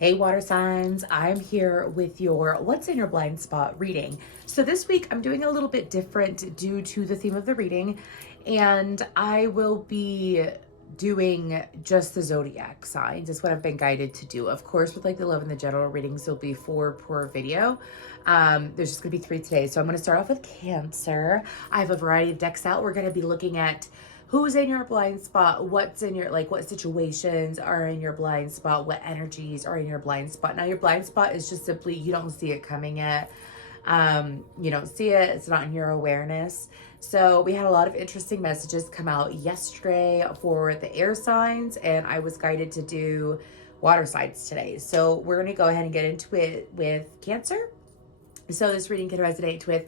Hey water signs, I'm here with your What's in Your Blind Spot reading. So this week I'm doing a little bit different due to the theme of the reading, and I will be doing just the zodiac signs. It's what I've been guided to do. Of course, with like the love and the general readings, there'll be 4 per video. There's just gonna be 3 today. So I'm gonna start off with Cancer. I have a variety of decks out. We're gonna be looking at who's in your blind spot, what's in your, like what situations are in your blind spot, what energies are in your blind spot. Now your blind spot is just simply you don't see it coming yet. You don't see it, it's not in your awareness. So we had a lot of interesting messages come out yesterday for the air signs, and I was guided to do water signs today. So we're going to go ahead and get into it with Cancer. So this reading can resonate with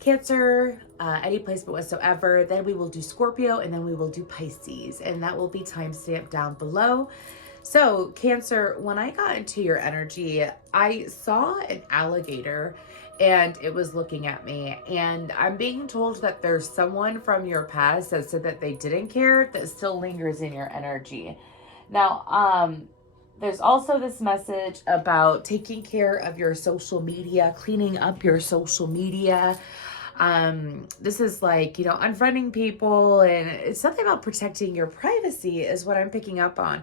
Cancer, any placement whatsoever. Then we will do Scorpio, and then we will do Pisces, and that will be timestamped down below. So Cancer, when I got into your energy, I saw an alligator and it was looking at me, and I'm being told that there's someone from your past that said that they didn't care that still lingers in your energy. Now, there's also this message about taking care of your social media, cleaning up your social media. This is like, unfriending people, and it's something about protecting your privacy is what I'm picking up on.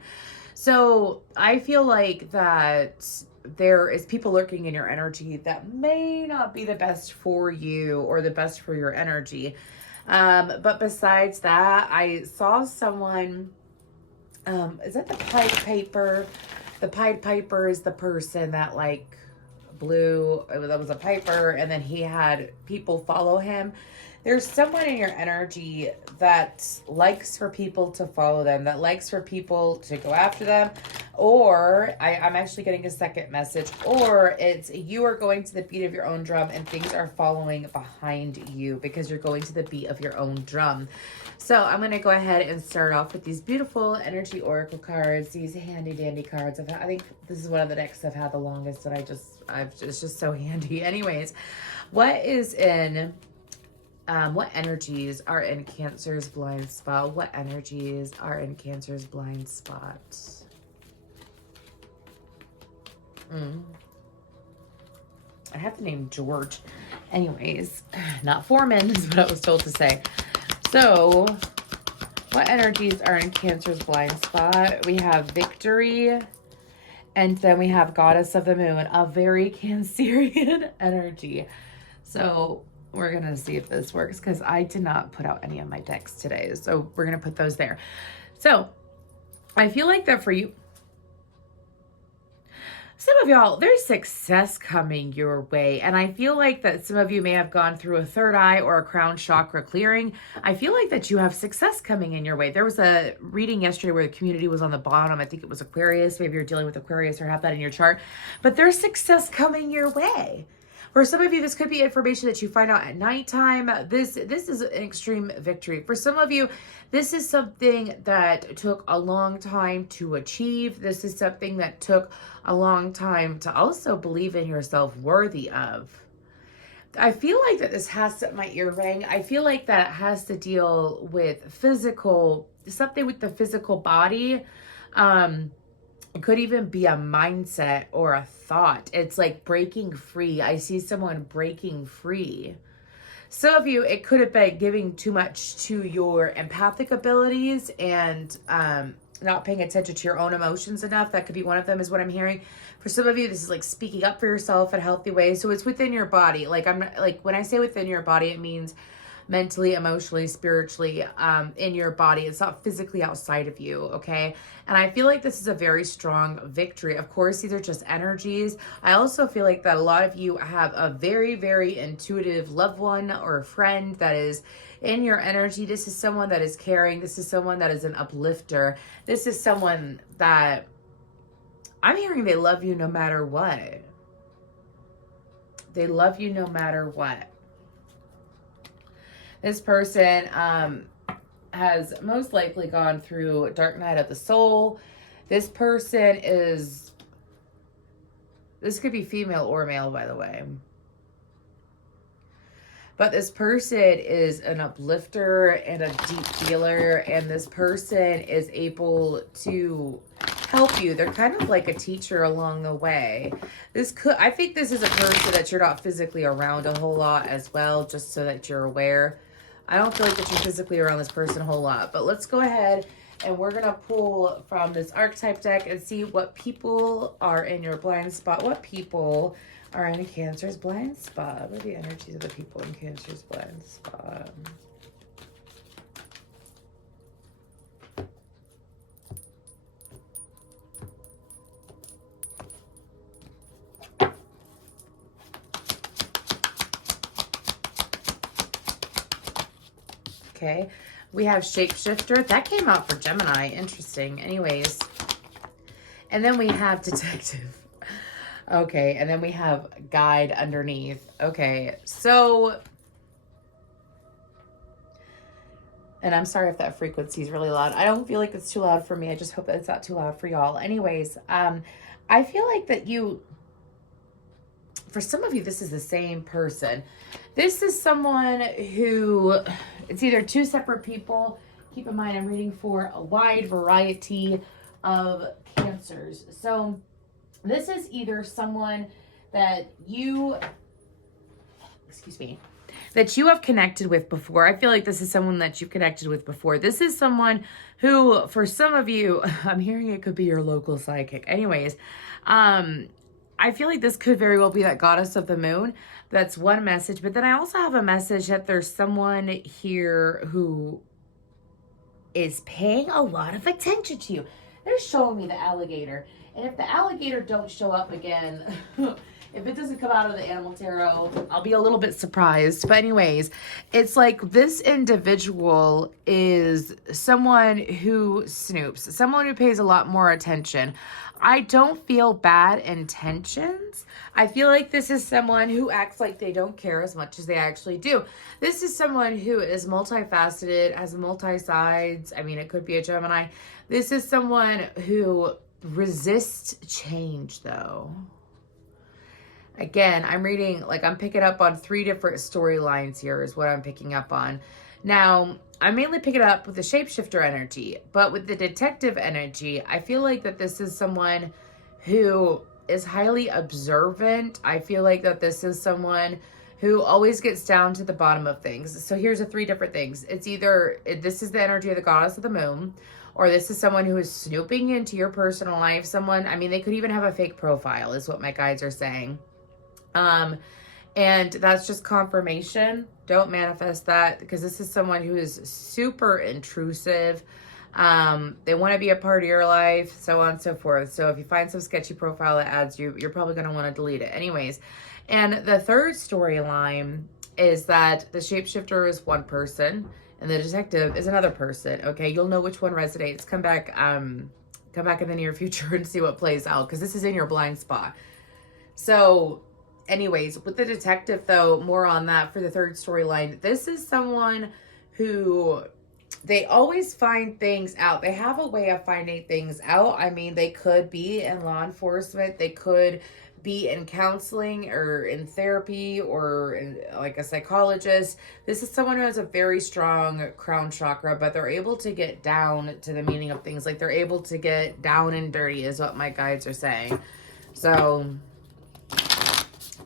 So I feel like that there is people lurking in your energy that may not be the best for you or the best for your energy. But besides that, I saw someone, is that the Pied Piper? The Pied Piper is the person that like blew, that was a piper, and then he had people follow him. There's someone in your energy that likes for people to follow them, that likes for people to go after them, or I'm actually getting a second message, or it's you are going to the beat of your own drum and things are following behind you because you're going to the beat of your own drum. So I'm going to go ahead and start off with these beautiful energy oracle cards, these handy dandy cards. I think this is one of the decks I've had the longest, and it's just so handy. Anyways, what energies are in Cancer's blind spot? What energies are in Cancer's blind spot? I have the name George. Anyways, not Foreman is what I was told to say. So, what energies are in Cancer's blind spot? We have Victory, and then we have Goddess of the Moon, a very Cancerian energy. So, we're going to see if this works because I did not put out any of my decks today. So, we're going to put those there. So, I feel like that for you, some of y'all, there's success coming your way. And I feel like that some of you may have gone through a third eye or a crown chakra clearing. I feel like that you have success coming in your way. There was a reading yesterday where the community was on the bottom. I think it was Aquarius. Maybe you're dealing with Aquarius or have that in your chart. But there's success coming your way. For some of you, this could be information that you find out at nighttime. This is an extreme victory. For some of you, this is something that took a long time to achieve. This is something that took a long time to also believe in yourself worthy of. I feel like that this has to, my ear rang, I feel like that has to deal with something with the physical body. It could even be a mindset or a thought. It's like breaking free. I see someone breaking free. Some of you, it could have been giving too much to your empathic abilities and not paying attention to your own emotions enough. That could be one of them, is what I'm hearing. For some of you, this is like speaking up for yourself in a healthy way. So it's within your body. Like when I say within your body, it means mentally, emotionally, spiritually, in your body. It's not physically outside of you, okay? And I feel like this is a very strong victory. Of course, these are just energies. I also feel like that a lot of you have a very, very intuitive loved one or friend that is in your energy. This is someone that is caring. This is someone that is an uplifter. This is someone that I'm hearing they love you no matter what. They love you no matter what. This person has most likely gone through dark night of the soul. This person this could be female or male, by the way. But this person is an uplifter and a deep healer, and this person is able to help you. They're kind of like a teacher along the way. I think this is a person that you're not physically around a whole lot as well, just so that you're aware. I don't feel like that you're physically around this person a whole lot, but let's go ahead and we're going to pull from this archetype deck and see what people are in your blind spot. What people are in Cancer's blind spot? What are the energies of the people in Cancer's blind spot? Okay, we have shapeshifter. That came out for Gemini. Interesting. Anyways. And then we have detective. Okay, and then we have guide underneath. Okay, so... And I'm sorry if that frequency is really loud. I don't feel like it's too loud for me. I just hope that it's not too loud for y'all. Anyways, I feel like that for some of you, this is the same person. This is someone who, it's either two separate people. Keep in mind, I'm reading for a wide variety of Cancers. So this is either someone that that you have connected with before. I feel like this is someone that you've connected with before. This is someone who, for some of you, I'm hearing it could be your local psychic. Anyways, I feel like this could very well be that goddess of the moon. That's one message. But then I also have a message that there's someone here who is paying a lot of attention to you. They're showing me the alligator. And if the alligator don't show up again, if it doesn't come out of the animal tarot, I'll be a little bit surprised. But anyways, it's like this individual is someone who snoops, someone who pays a lot more attention. I don't feel bad intentions. I feel like this is someone who acts like they don't care as much as they actually do. This is someone who is multifaceted, has multi-sides. I mean, it could be a Gemini. This is someone who resists change, though. Again, I'm reading, like I'm picking up on 3 different storylines here is what I'm picking up on. Now, I mainly pick it up with the shapeshifter energy, but with the detective energy, I feel like that this is someone who is highly observant. I feel like that this is someone who always gets down to the bottom of things. So here's the 3 different things. It's either this is the energy of the goddess of the moon, or this is someone who is snooping into your personal life. Someone, I mean, they could even have a fake profile is what my guides are saying. And that's just confirmation. Don't manifest that, because this is someone who is super intrusive. They want to be a part of your life, so on and so forth. So if you find some sketchy profile that adds you, you're probably going to want to delete it anyways. And the third storyline is that the shapeshifter is one person and the detective is another person. Okay, you'll know which one resonates. Come back in the near future and see what plays out, because this is in your blind spot. So anyways, with the detective, though, more on that for the third storyline. This is someone who, they always find things out. They have a way of finding things out. I mean, they could be in law enforcement. They could be in counseling or in therapy or in, like a psychologist. This is someone who has a very strong crown chakra, but they're able to get down to the meaning of things. Like they're able to get down and dirty is what my guides are saying. So,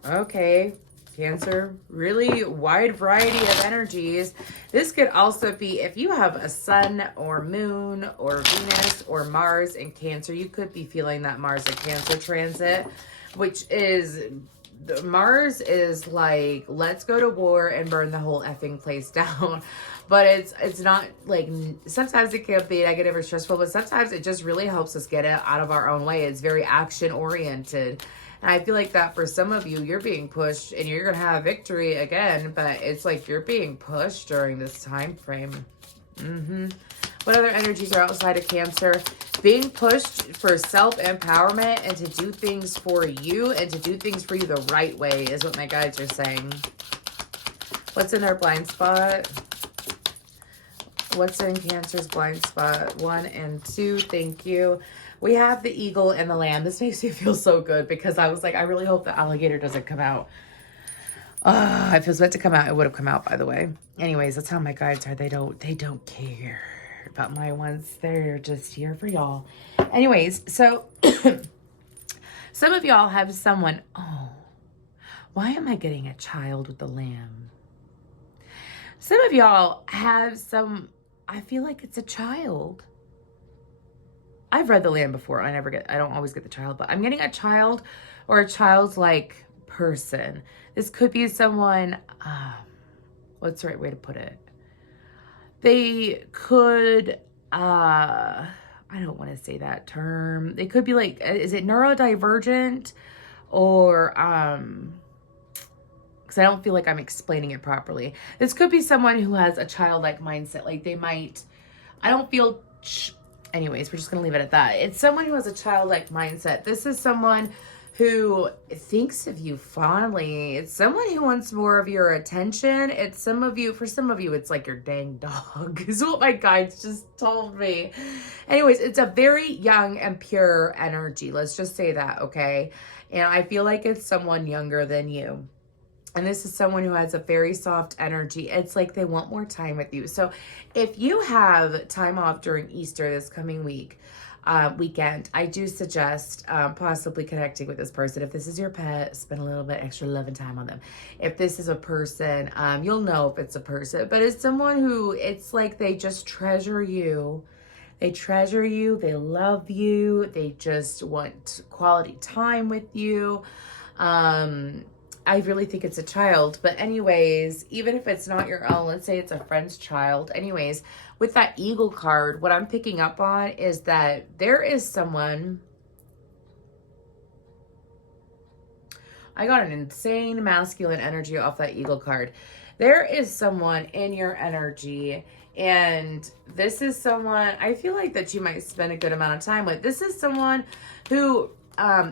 okay, Cancer, really wide variety of energies. This could also be if you have a sun or moon or Venus or Mars in Cancer, you could be feeling that Mars and Cancer transit, which is, Mars is like, let's go to war and burn the whole effing place down. But it's not like, sometimes it can be negative or stressful, but sometimes it just really helps us get it out of our own way. It's very action oriented. And I feel like that for some of you, you're being pushed and you're going to have victory again, but it's like you're being pushed during this time frame. What other energies are outside of Cancer? Being pushed for self-empowerment and to do things for you and to do things for you the right way is what my guides are saying. What's in their blind spot? What's in Cancer's blind spot? 1 and 2. Thank you. We have the eagle and the lamb. This makes me feel so good because I was like, I really hope the alligator doesn't come out. If it was meant to come out, it would have come out, by the way. Anyways, that's how my guides are. They don't care. about my ones. They're just here for y'all. Anyways, so some of y'all have someone, oh, why am I getting a child with the lamb? Some of y'all have I feel like it's a child. I've read the lamb before. I don't always get the child, but I'm getting a child or a childlike person. This could be someone, what's the right way to put it? They could, I don't want to say that term. They could be like, is it neurodivergent or, because I don't feel like I'm explaining it properly. This could be someone who has a childlike mindset. Like they might, I don't feel, anyways, we're just going to leave it at that. It's someone who has a childlike mindset. This is someone who thinks of you fondly. It's someone who wants more of your attention. It's for some of you, it's like your dang dog is what my guides just told me. Anyways, it's a very young and pure energy. Let's just say that, okay? And I feel like it's someone younger than you. And this is someone who has a very soft energy. It's like they want more time with you. So if you have time off during Easter this coming weekend, I do suggest possibly connecting with this person. If this is your pet, spend a little bit extra love and time on them. If this is a person, you'll know if it's a person. But it's someone who, it's like they just treasure you. They treasure you. They love you. They just want quality time with you. I really think it's a child, but anyways, even if it's not your own, let's say it's a friend's child. Anyways, with that Eagle card, what I'm picking up on is that there is someone, I got an insane masculine energy off that Eagle card. There is someone in your energy, and this is someone I feel like that you might spend a good amount of time with. This is someone who,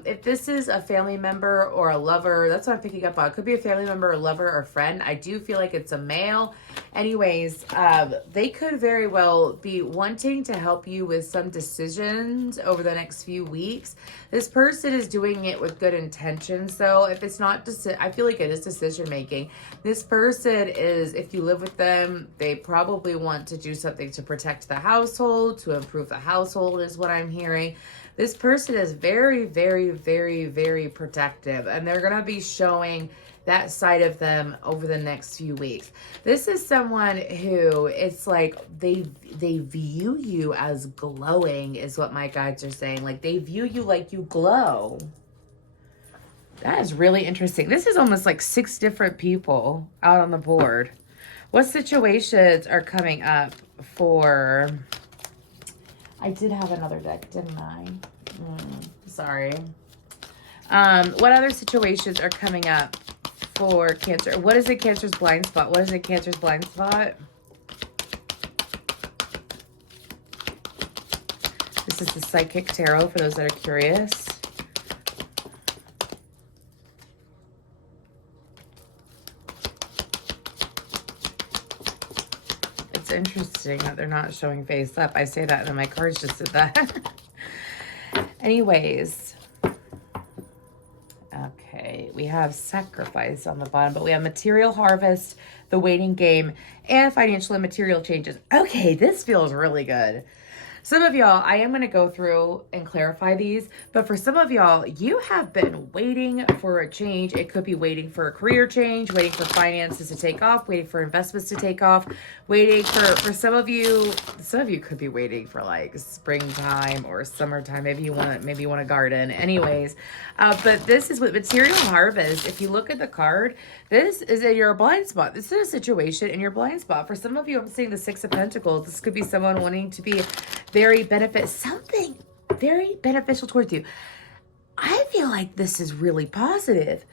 if this is a family member or a lover, that's what I'm picking up on. It could be a family member, a lover, or friend. I do feel like it's a male. Anyways, they could very well be wanting to help you with some decisions over the next few weeks. This person is doing it with good intentions. So if it's not, I feel like it is decision making. This person is, if you live with them, they probably want to do something to protect the household, to improve the household is what I'm hearing. This person is very, very, very, very protective, and they're going to be showing that side of them over the next few weeks. This is someone who, it's like they view you as glowing is what my guides are saying. Like they view you like you glow. That is really interesting. This is almost like 6 different people out on the board. What situations are coming up for... I did have another deck, didn't I? Sorry. What other situations are coming up for Cancer? What is it, Cancer's blind spot? What is it, Cancer's blind spot? This is the Psychic Tarot for those that are curious. It's interesting that they're not showing face up. I say that and then my cards just did that. Anyways. Okay, we have sacrifice on the bottom, but we have material harvest, the waiting game, and financial and material changes. Okay, this feels really good. Some of y'all, I am going to go through and clarify these, but for some of y'all, you have been waiting for a change. It could be waiting for a career change, waiting for finances to take off, waiting for investments to take off, waiting for some of you could be waiting for like springtime or summertime. Maybe you want to garden. Anyways, but this is with material harvest. If you look at the card, this is in your blind spot. This is a situation in your blind spot. For some of you, I'm seeing the 6 of Pentacles. This could be someone wanting to be something very beneficial towards you. I feel like this is really positive.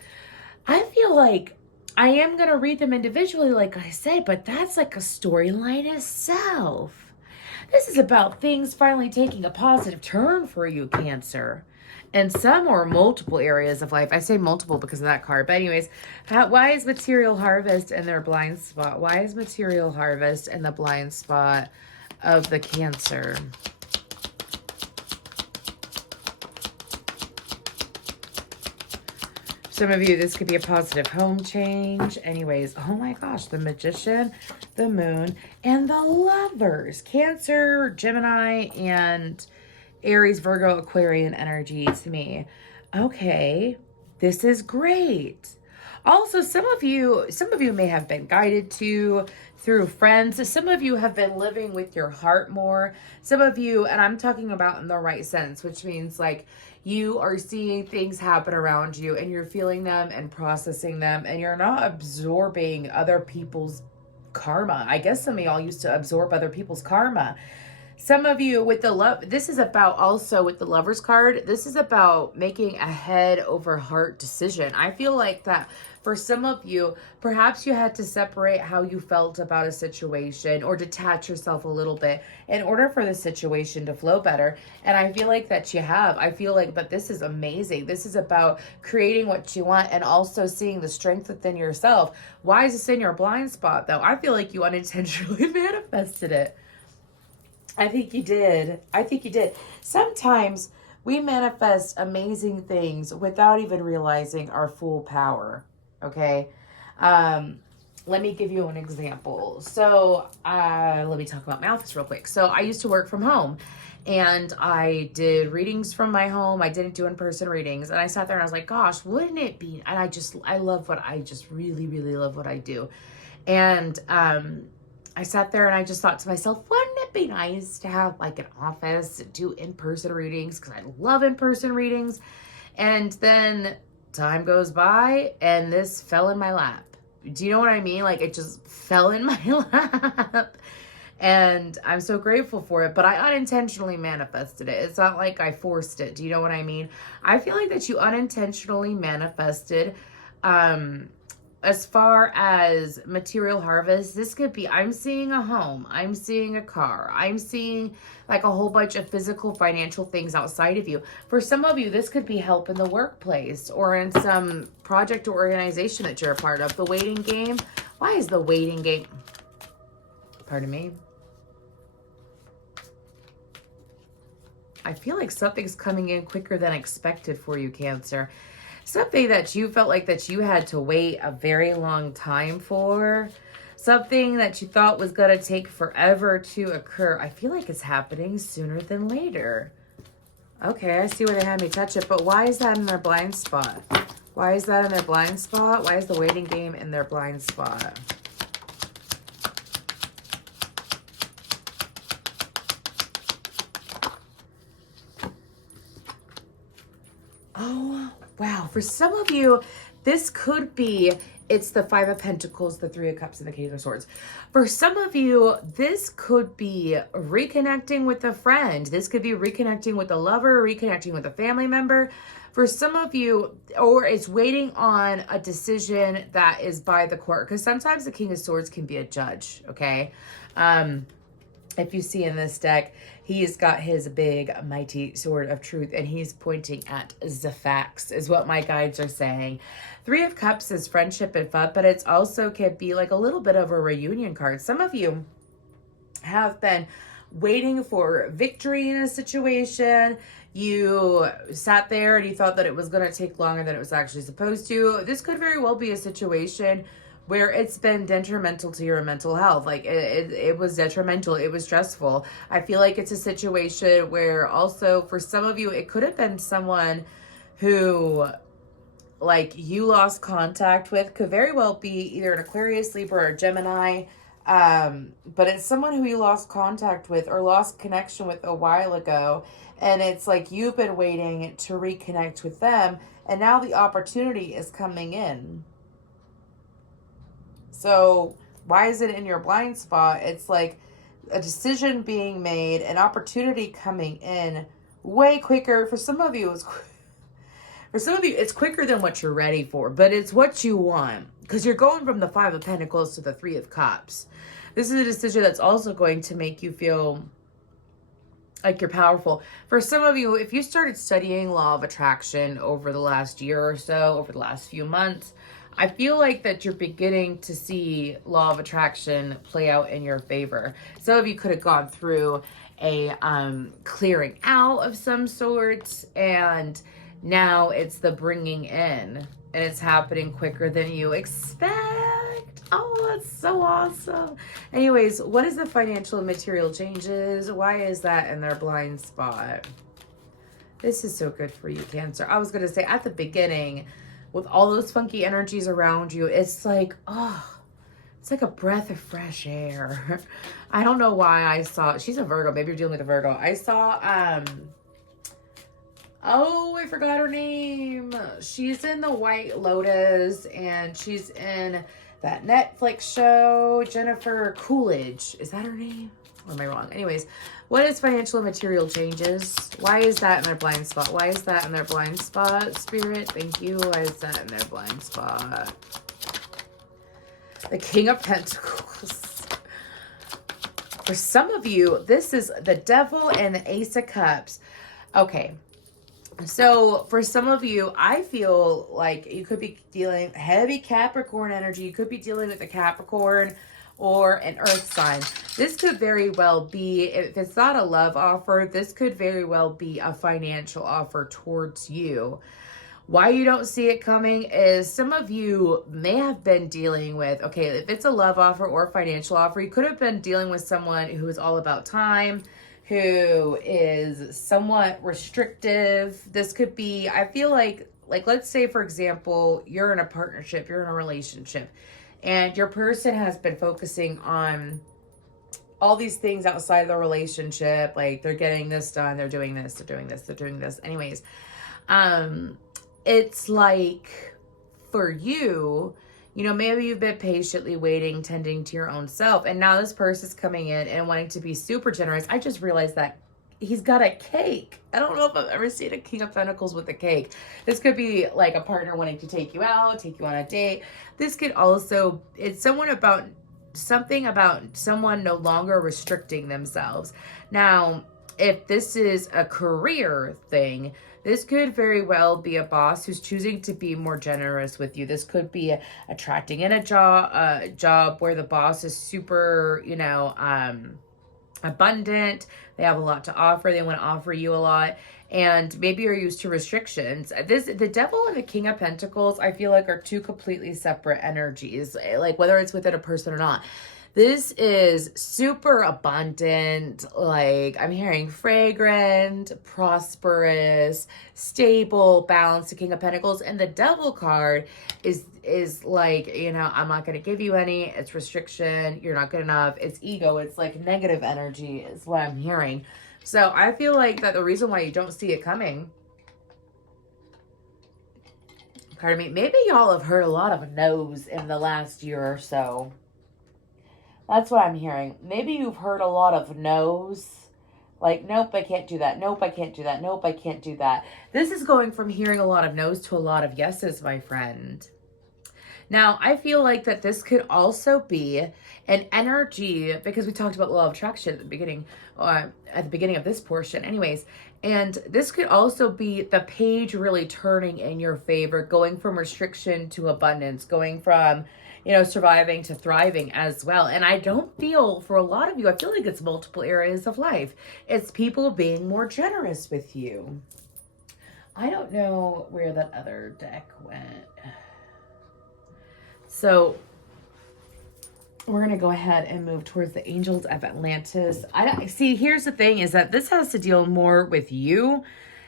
I feel like I am going to read them individually, like I said, but that's like a storyline itself. This is about things finally taking a positive turn for you, Cancer. In some or multiple areas of life. I say multiple because of that card. But anyways, why is material harvest in their blind spot? Why is material harvest in the blind spot of the Cancer? Some of you, this could be a positive home change. Anyways, oh my gosh, the Magician, the moon, and the lovers. Cancer, Gemini, and Aries, Virgo, Aquarian energy to me. Okay, this is great. Also, some of you may have been guided to through friends. Some of you have been living with your heart more. Some of you, and I'm talking about in the right sense, which means like you are seeing things happen around you and you're feeling them and processing them, and you're not absorbing other people's karma. I guess some of y'all used to absorb other people's karma. Some of you with the love, this is about also with the Lovers card, this is about making a head over heart decision. I feel like that for some of you, perhaps you had to separate how you felt about a situation or detach yourself a little bit in order for the situation to flow better. And I feel like that you have. I feel like, but this is amazing. This is about creating what you want and also seeing the strength within yourself. Why is this in your blind spot though? I feel like you unintentionally manifested it. I think you did. Sometimes we manifest amazing things without even realizing our full power. Okay. Let me give you an example. So, let me talk about my office real quick. So I used to work from home and I did readings from my home. I didn't do in-person readings. And I sat there and I was like, gosh, wouldn't it be? And I really, really love what I do. And, I sat there and I just thought to myself, wouldn't it be nice to have like an office, do in-person readings? Because I love in-person readings. And then time goes by and this fell in my lap. Do you know what I mean? Like it just fell in my lap. And I'm so grateful for it, but I unintentionally manifested it. It's not like I forced it. Do you know what I mean? I feel like that you unintentionally manifested, as far as material harvest, this could be, I'm seeing a home, I'm seeing a car, I'm seeing like a whole bunch of physical, financial things outside of you. For some of you, this could be help in the workplace or in some project or organization that you're a part of. The waiting game. Why is the waiting game? Pardon me. I feel like something's coming in quicker than expected for you, Cancer. Something that you felt like that you had to wait a very long time for. Something that you thought was going to take forever to occur. I feel like it's happening sooner than later. Okay, I see where they had me touch it, but why is that in their blind spot? Why is that in their blind spot? Why is the waiting game in their blind spot? Oh, wow. For some of you, this could be, it's the Five of Pentacles, the Three of Cups, and the King of Swords. For some of you, this could be reconnecting with a friend. This could be reconnecting with a lover, reconnecting with a family member. For some of you, or it's waiting on a decision that is by the court. Because sometimes the King of Swords can be a judge, okay? If you see in this deck, he's got his big, mighty sword of truth, and he's pointing at the facts, is what my guides are saying. Three of Cups is friendship and fun, but it's also could be like a little bit of a reunion card. Some of you have been waiting for victory in a situation. You sat there and you thought that it was going to take longer than it was actually supposed to. This could very well be a situation where it's been detrimental to your mental health. Like it was detrimental. It was stressful. I feel like it's a situation where also for some of you, it could have been someone who like you lost contact with. Could very well be either an Aquarius, Libra, or Gemini. But it's someone who you lost contact with or lost connection with a while ago. And it's like you've been waiting to reconnect with them. And now the opportunity is coming in. So why is it in your blind spot? It's like a decision being made, an opportunity coming in way quicker. For some of you, it's quicker than what you're ready for, but it's what you want because you're going from the Five of Pentacles to the Three of Cups. This is a decision that's also going to make you feel like you're powerful. For some of you, if you started studying law of attraction over the last year or so, over the last few months, I feel like that you're beginning to see law of attraction play out in your favor. Some of you could have gone through a clearing out of some sorts, and now it's the bringing in, and it's happening quicker than you expect. Oh, that's so awesome. Anyways, what is the financial and material changes? Why is that in their blind spot? This is so good for you, Cancer. I was going to say at the beginning, with all those funky energies around you, it's like, oh, it's like a breath of fresh air. I don't know why I saw, she's a Virgo. Maybe you're dealing with a Virgo. I saw, oh, I forgot her name. She's in the White Lotus and she's in that Netflix show, Jennifer Coolidge. Is that her name? Or am I wrong? Anyways, what is financial and material changes? Why is that in their blind spot? Why is that in their blind spot, Spirit? Thank you. Why is that in their blind spot? The King of Pentacles. For some of you, this is the Devil and the Ace of Cups. Okay. So for some of you, I feel like you could be dealing heavy Capricorn energy. You could be dealing with a Capricorn or an earth sign. This could very well be, if it's not a love offer, this could very well be a financial offer towards you. Why you don't see it coming is some of you may have been dealing with, okay, if it's a love offer or financial offer, you could have been dealing with someone who is all about time, who is somewhat restrictive. This could be, I feel like let's say, for example, you're in a partnership, you're in a relationship, and your person has been focusing on all these things outside of the relationship. Like they're getting this done, they're doing this, they're doing this, they're doing this. Anyways, it's like for you, you know, maybe you've been patiently waiting, tending to your own self. And now this person's coming in and wanting to be super generous. I just realized that he's got a cake. I don't know if I've ever seen a King of Pentacles with a cake. This could be like a partner wanting to take you out, take you on a date. This could also, it's something about someone no longer restricting themselves. Now, if this is a career thing, this could very well be a boss who's choosing to be more generous with you. This could be attracting in a job where the boss is super, you know, abundant. They have a lot to offer. They want to offer you a lot. And maybe you're used to restrictions. The Devil and the King of Pentacles, I feel like, are two completely separate energies, like whether it's within a person or not. This is super abundant, like I'm hearing fragrant, prosperous, stable, balanced, the King of Pentacles. And the Devil card is like, you know, I'm not going to give you any. It's restriction. You're not good enough. It's ego. It's like negative energy is what I'm hearing. So I feel like that the reason why you don't see it coming, pardon me, maybe y'all have heard a lot of no's in the last year or so. That's what I'm hearing. Maybe you've heard a lot of no's. Like, nope, I can't do that. Nope, I can't do that. Nope, I can't do that. This is going from hearing a lot of no's to a lot of yeses, my friend. Now, I feel like that this could also be an energy, because we talked about law of attraction at the beginning of this portion anyways, and this could also be the page really turning in your favor, going from restriction to abundance, going from, you know, surviving to thriving as well. And I don't feel, for a lot of you, I feel like it's multiple areas of life. It's people being more generous with you. I don't know where that other deck went. So we're going to go ahead and move towards the Angels of Atlantis. See, here's the thing, is that this has to deal more with you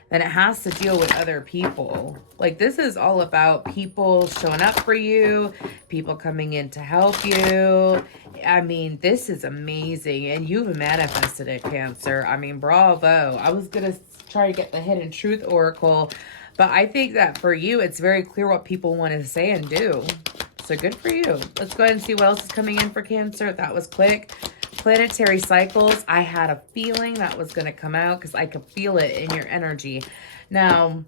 than it has to deal with other people. Like, this is all about people showing up for you, people coming in to help you. I mean, this is amazing. And you've manifested it, Cancer. I mean, bravo. I was going to try to get the Hidden Truth Oracle, but I think that for you, it's very clear what people want to say and do. So good for you. Let's go ahead and see what else is coming in for Cancer. That was quick. Planetary cycles. I had a feeling that was going to come out because I could feel it in your energy. Now,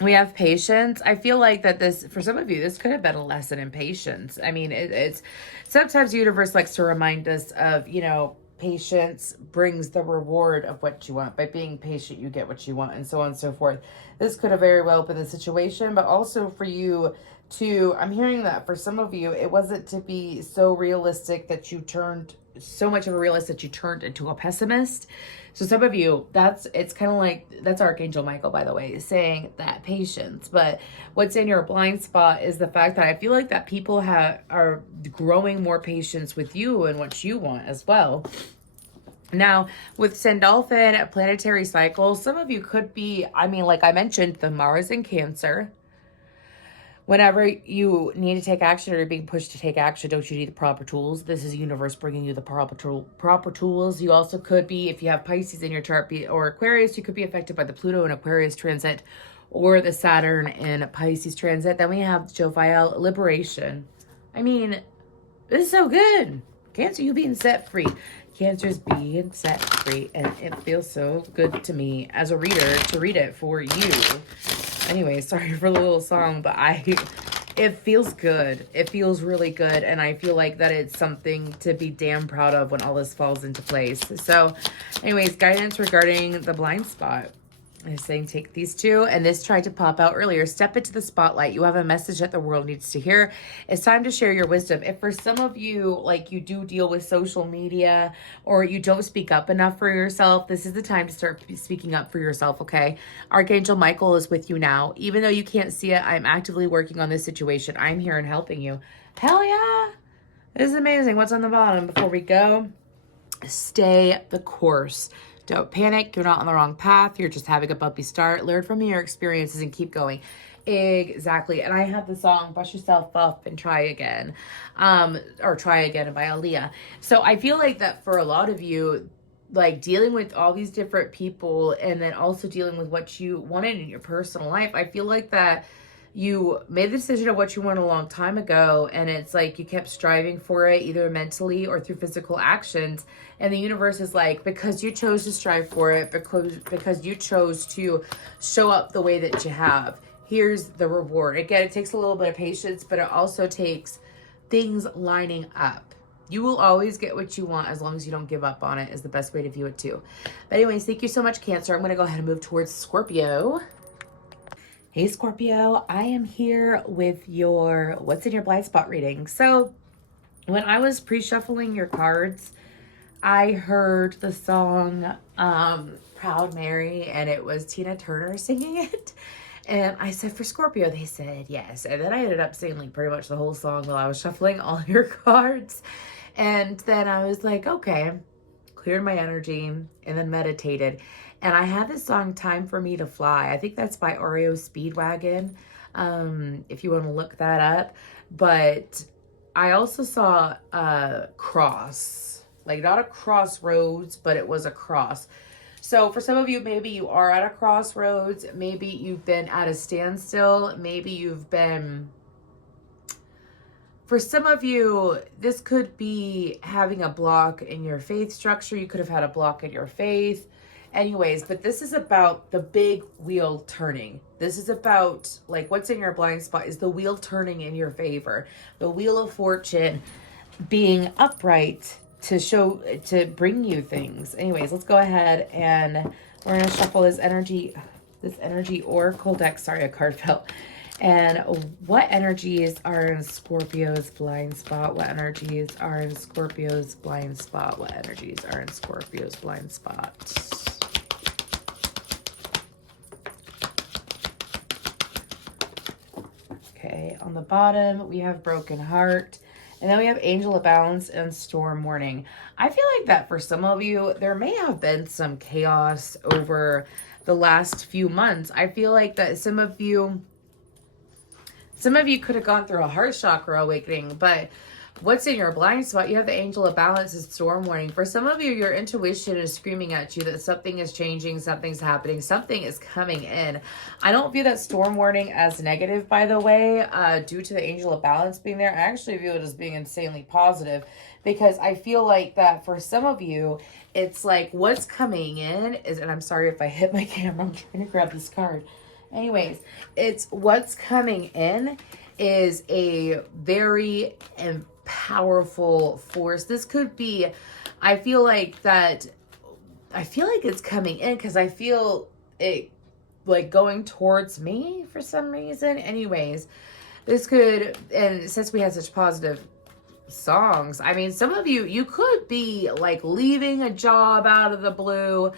we have patience. I feel like that this, for some of you, this could have been a lesson in patience. I mean, it's sometimes the universe likes to remind us of, you know, patience brings the reward of what you want. By being patient, you get what you want, and so on and so forth. This could have very well been the situation, but also for you to, I'm hearing that for some of you, it wasn't to be so realistic that you turned so much of a realist that you turned into a pessimist. So some of you, it's kind of like, that's Archangel Michael, by the way, saying that patience. But what's in your blind spot is the fact that I feel like that people are growing more patience with you and what you want as well. Now, with Sandalphon planetary cycles, some of you could be, I mean, like I mentioned, the Mars in Cancer. Whenever you need to take action or you're being pushed to take action, don't you need the proper tools? This is the universe bringing you the proper tools. You also could be, if you have Pisces in your chart, or Aquarius, you could be affected by the Pluto and Aquarius transit or the Saturn and Pisces transit. Then we have Jophiel liberation. I mean, this is so good. Cancer, you being set free. Cancer's being set free, and it feels so good to me as a reader to read it for you. Anyway, sorry for the little song, but it feels good. It feels really good, and I feel like that it's something to be damn proud of when all this falls into place. So, anyways, guidance regarding the blind spot. I'm saying take these two, and this tried to pop out earlier. Step into the spotlight. You have a message that the world needs to hear. It's time to share your wisdom. If for some of you, like you do deal with social media or you don't speak up enough for yourself, this is the time to start speaking up for yourself, okay? Archangel Michael is with you now. Even though you can't see it, I'm actively working on this situation. I'm here and helping you. Hell yeah. This is amazing. What's on the bottom before we go? Stay the course. Don't panic. You're not on the wrong path. You're just having a bumpy start. Learn from your experiences and keep going. Exactly. And I have the song Brush Yourself Up and Try Again. Or Try Again by Aaliyah. So I feel like that for a lot of you, like dealing with all these different people and then also dealing with what you wanted in your personal life, I feel like that you made the decision of what you wanted a long time ago, and it's like you kept striving for it either mentally or through physical actions, and the universe is like, because you chose to strive for it, because you chose to show up the way that you have, here's the reward. Again, it takes a little bit of patience, but it also takes things lining up. You will always get what you want as long as you don't give up on it, is the best way to view it too. But anyways, thank you so much, Cancer. I'm going to go ahead and move towards Scorpio. Hey Scorpio, I am here with your What's in Your Blind Spot reading. So when I was pre-shuffling your cards, I heard the song Proud Mary, and it was Tina Turner singing it. And I said, for Scorpio, they said yes. And then I ended up singing like pretty much the whole song while I was shuffling all your cards. And then I was like, okay, cleared my energy and then meditated. And I had this song, Time for Me to Fly. I think that's by REO Speedwagon, if you want to look that up. But I also saw a cross, like not a crossroads, but it was a cross. So for some of you, maybe you are at a crossroads. Maybe you've been at a standstill. Maybe you've been... For some of you, this could be having a block in your faith structure. You could have had a block in your faith. Anyways, but this is about the big wheel turning. This is about, like, what's in your blind spot is the wheel turning in your favor. The wheel of fortune being upright to bring you things. Anyways, let's go ahead and we're going to shuffle this energy oracle deck. Sorry, a card fell. And what energies are in Scorpio's blind spot? What energies are in Scorpio's blind spot? What energies are in Scorpio's blind spot? Okay, on the bottom, we have Broken Heart. And then we have Angel of Balance and Storm Warning. I feel like that for some of you, there may have been some chaos over the last few months. I feel like that some of you could have gone through a heart chakra awakening, but what's in your blind spot? You have the Angel of Balance and Storm Warning. For some of you, your intuition is screaming at you that something is changing, something's happening, something is coming in. I don't view that Storm Warning as negative, by the way, due to the Angel of Balance being there. I actually view it as being insanely positive, because I feel like that for some of you, it's like what's coming in is, and I'm sorry if I hit my camera, I'm trying to grab this card. Anyways, it's what's coming in is a very powerful force. This could be, I feel like it's coming in because I feel it like going towards me for some reason. Anyways, this could, and since we had such positive songs. I mean, some of you, you could be like leaving a job out of the blue,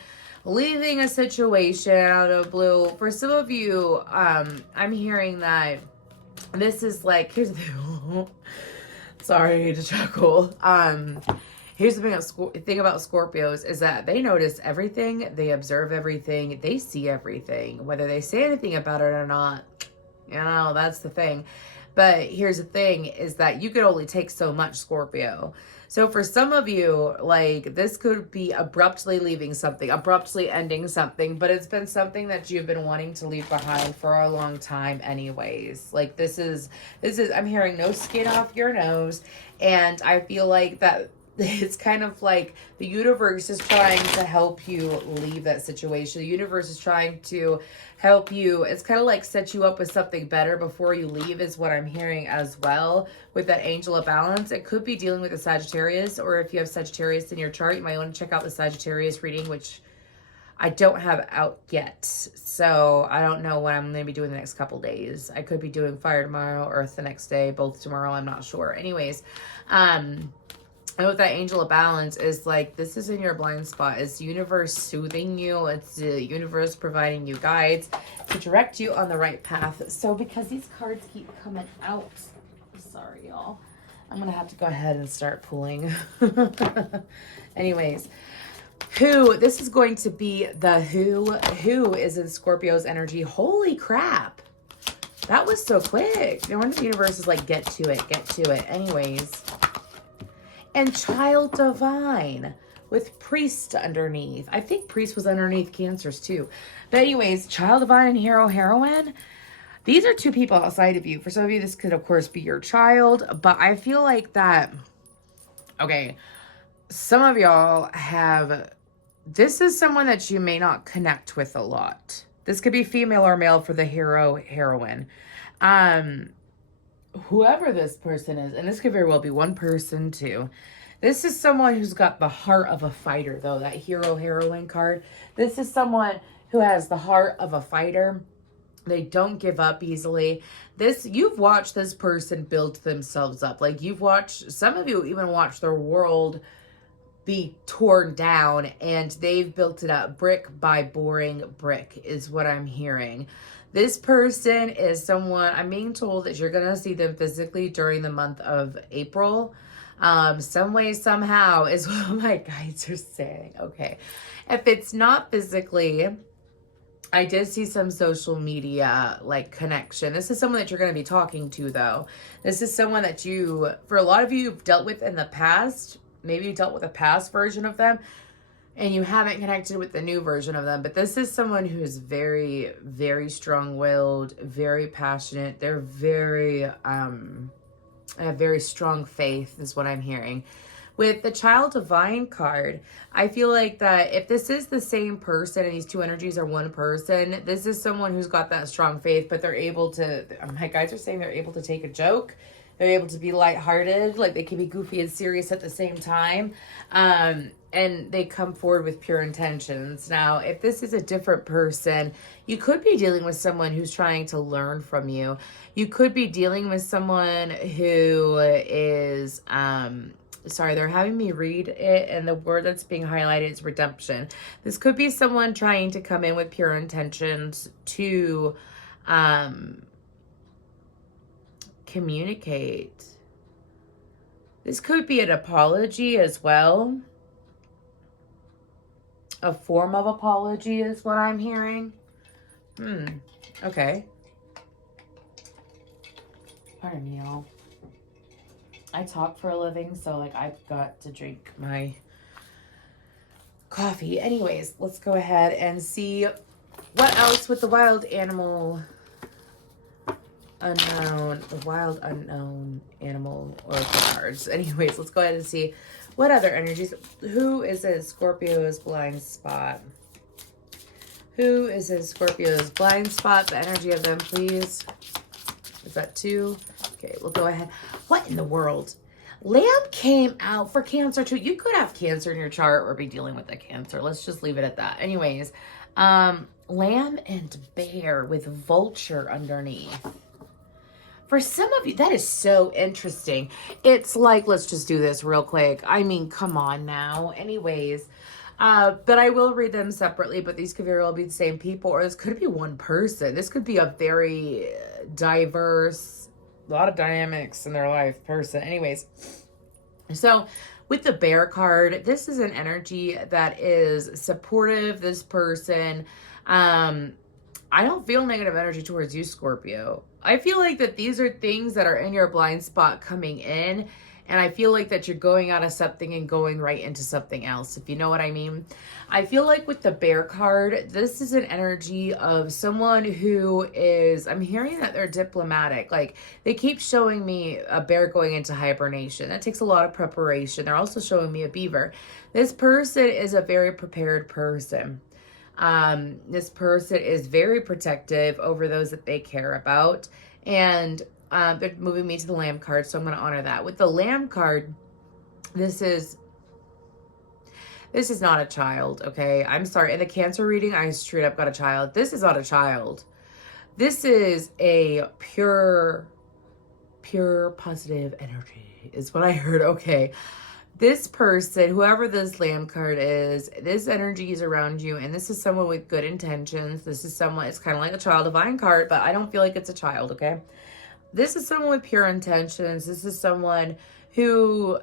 leaving a situation out of the blue. For some of you, I'm hearing that this is like, here's the sorry to chuckle. Here's the thing about Scorpios is that they notice everything, they observe everything, they see everything, whether they say anything about it or not. You know, that's the thing. But here's the thing is that you could only take so much, Scorpio. So for some of you, like, this could be abruptly leaving something, abruptly ending something, but it's been something that you've been wanting to leave behind for a long time anyways. Like, this is, I'm hearing no skin off your nose. And I feel like that it's kind of like the universe is trying to help you leave that situation. The universe is trying to help you. It's kind of like set you up with something better before you leave is what I'm hearing as well with that angel of balance. It could be dealing with a Sagittarius, or if you have Sagittarius in your chart, you might want to check out the Sagittarius reading, which I don't have out yet. So I don't know what I'm going to be doing the next couple days. I could be doing fire tomorrow, earth the next day, both tomorrow. I'm not sure. Anyways, and with that angel of balance is like, this is in your blind spot. It's the universe soothing you. It's the universe providing you guides to direct you on the right path. So because these cards keep coming out, sorry, y'all, I'm going to have to go ahead and start pulling. Anyways, this is going to be the who is in Scorpio's energy. Holy crap. That was so quick. No wonder the universe is like, get to it, get to it. Anyways. And child divine with priest underneath. I think priest was underneath cancers too. But anyways, child divine and hero heroine. These are two people outside of you. For some of you, this could of course be your child. But I feel like that, okay, some of y'all have, this is someone that you may not connect with a lot. This could be female or male for the hero heroine. Whoever this person is, and this could very well be one person too. This is someone who's got the heart of a fighter, though, that hero heroine card. This is someone who has the heart of a fighter. They don't give up easily. You've watched this person build themselves up. Like, you've watched, some of you even watched their world be torn down, and they've built it up brick by boring brick is what I'm hearing. This person is someone, I'm being told that you're going to see them physically during the month of April. Some way, somehow is what my guides are saying. Okay. If it's not physically, I did see some social media like connection. This is someone that you're going to be talking to though. This is someone that for a lot of you, you've dealt with in the past. Maybe you dealt with a past version of them and you haven't connected with the new version of them. But this is someone who's very, very strong-willed, very passionate. They're very, have very strong faith is what I'm hearing. With the child divine card, I feel like that if this is the same person and these two energies are one person, this is someone who's got that strong faith, but they're able to, my guides are saying they're able to take a joke. They're able to be lighthearted, like they can be goofy and serious at the same time. And they come forward with pure intentions. Now, if this is a different person, you could be dealing with someone who's trying to learn from you. You could be dealing with someone who is, sorry, they're having me read it, and the word that's being highlighted is redemption. This could be someone trying to come in with pure intentions to communicate. This could be an apology as well. A form of apology is what I'm hearing. Okay. Pardon me, y'all. I talk for a living, so like I've got to drink my coffee. Anyways, let's go ahead and see what else with the wild animal unknown, the wild unknown animal oracle cards. Anyways, let's go ahead and see what other energies. Who is in Scorpio's blind spot? Who is in Scorpio's blind spot? The energy of them, please. Is that 2? Okay, we'll go ahead. What in the world? Lamb came out for Cancer too. You could have Cancer in your chart or be dealing with a Cancer. Let's just leave it at that. Anyways, Lamb and Bear with Vulture underneath. For some of you, that is so interesting. It's like, let's just do this real quick. I mean, come on now. Anyways, but I will read them separately, but these could very well be the same people, or this could be one person. This could be a very diverse, a lot of dynamics in their life person. Anyways, so with the Bear card, this is an energy that is supportive. This person, I don't feel negative energy towards you, Scorpio. I feel like that these are things that are in your blind spot coming in. And I feel like that you're going out of something and going right into something else, if you know what I mean. I feel like with the Bear card, this is an energy of someone who is, I'm hearing that they're diplomatic. Like, they keep showing me a bear going into hibernation. That takes a lot of preparation. They're also showing me a beaver. This person is a very prepared person. This person is very protective over those that they care about. And they're moving me to the Lamb card, so I'm going to honor that. With the Lamb card, this is not a child, okay? I'm sorry. In the Cancer reading, I straight up got a child. This is not a child. This is a pure positive energy is what I heard, okay? This person, whoever this Lamb card is, this energy is around you, and this is someone with good intentions. This is someone, it's kind of like a child divine card, but I don't feel like it's a child, okay? This is someone with pure intentions. This is someone who,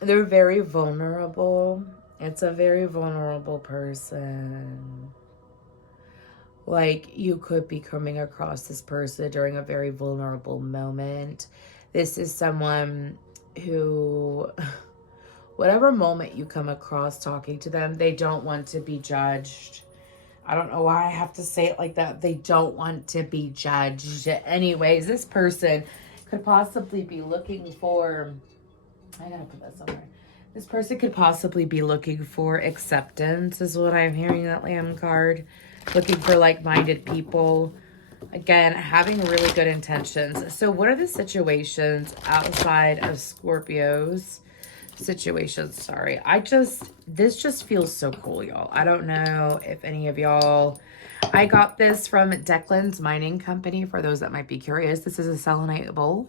they're very vulnerable. It's a very vulnerable person. Like, you could be coming across this person during a very vulnerable moment. This is someone who, whatever moment you come across talking to them, they don't want to be judged. I don't know why I have to say it like that. They don't want to be judged. Anyways, this person could possibly be looking for, I gotta put that somewhere. This person could possibly be looking for acceptance, is what I'm hearing, that Lamb card. Looking for like-minded people. Again, having really good intentions. So what are the situations outside of Scorpio's situations? Sorry. This just feels so cool, y'all. I don't know if any of y'all, I got this from Declan's Mining Company, for those that might be curious. This is a selenite bowl,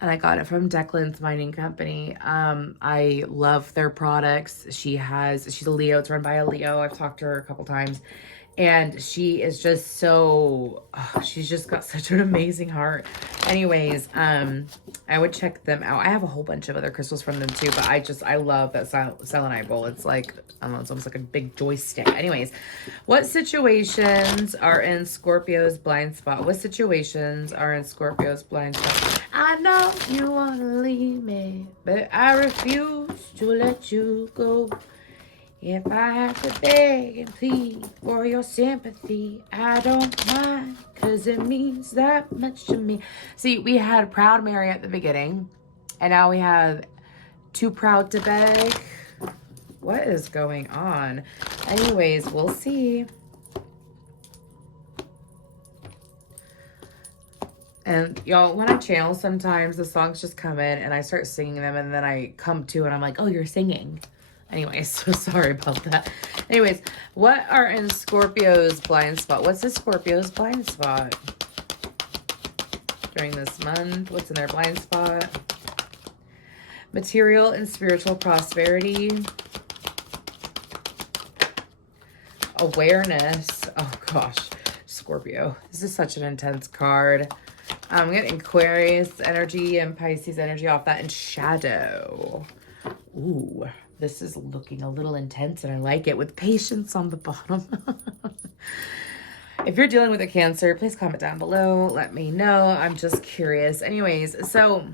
and I got it from Declan's Mining Company. I love their products. She's a Leo. It's run by a Leo. I've talked to her a couple times. And she is just so, she's just got such an amazing heart. Anyways, I would check them out. I have a whole bunch of other crystals from them too, but I love that selenite bowl. It's like, I don't know, it's almost like a big joystick. Anyways, what situations are in Scorpio's blind spot? What situations are in Scorpio's blind spot? I know you want to leave me, but I refuse to let you go. If I have to beg and plead for your sympathy, I don't mind, because it means that much to me. See, we had Proud Mary at the beginning, and now we have Too Proud to Beg. What is going on? Anyways, we'll see. And y'all, when I channel, sometimes the songs just come in, and I start singing them, and then I come to, and I'm like, oh, you're singing. Anyways, so sorry about that. Anyways, what are in Scorpio's blind spot? What's the Scorpio's blind spot during this month? What's in their blind spot? Material and spiritual prosperity. Awareness. Oh gosh, Scorpio. This is such an intense card. I'm getting Aquarius energy and Pisces energy off that, and shadow. Ooh. This is looking a little intense, and I like it, with patience on the bottom. If you're dealing with a Cancer, please comment down below. Let me know. I'm just curious. Anyways, so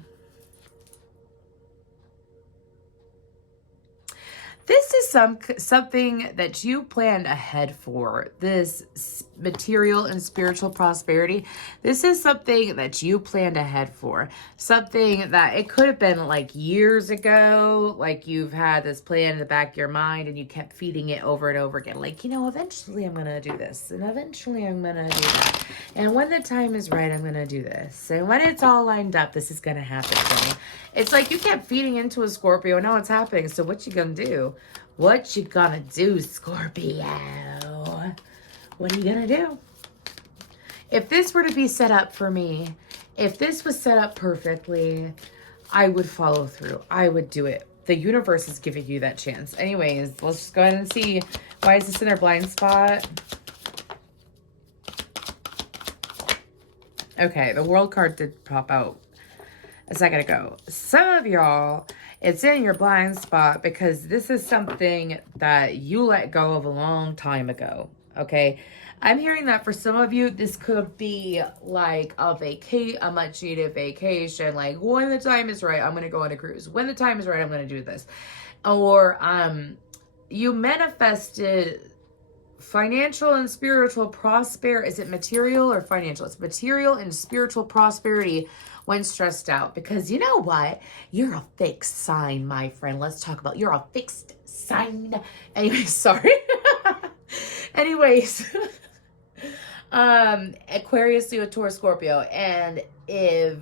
this is something that you planned ahead for. This material and spiritual prosperity. This is something that you planned ahead for. Something that it could have been like years ago. Like you've had this plan in the back of your mind and you kept feeding it over and over again. Like, you know, eventually I'm going to do this. And eventually I'm going to do that. And when the time is right, I'm going to do this. And when it's all lined up, this is going to happen for me. It's like you kept feeding into a Scorpio and now it's happening. So what you going to do? What you gonna do, Scorpio? What are you gonna do? If this were to be set up for me, if this was set up perfectly, I would follow through. I would do it. The universe is giving you that chance. Anyways, let's just go ahead and see. Why is this in their blind spot? Okay, the world card did pop out a second ago. Some of y'all, it's in your blind spot because this is something that you let go of a long time ago. Okay, I'm hearing that for some of you, this could be like a much needed vacation. Like, when the time is right, I'm going to go on a cruise. When the time is right, I'm going to do this. Or you manifested financial and spiritual prosperity. Is it material or financial? It's material and spiritual prosperity when stressed out. Because you know what? You're a fixed sign, my friend. Let's talk about you're a fixed sign. Anyway, sorry. Anyways, Aquarius, Leo, Taurus, Scorpio. And if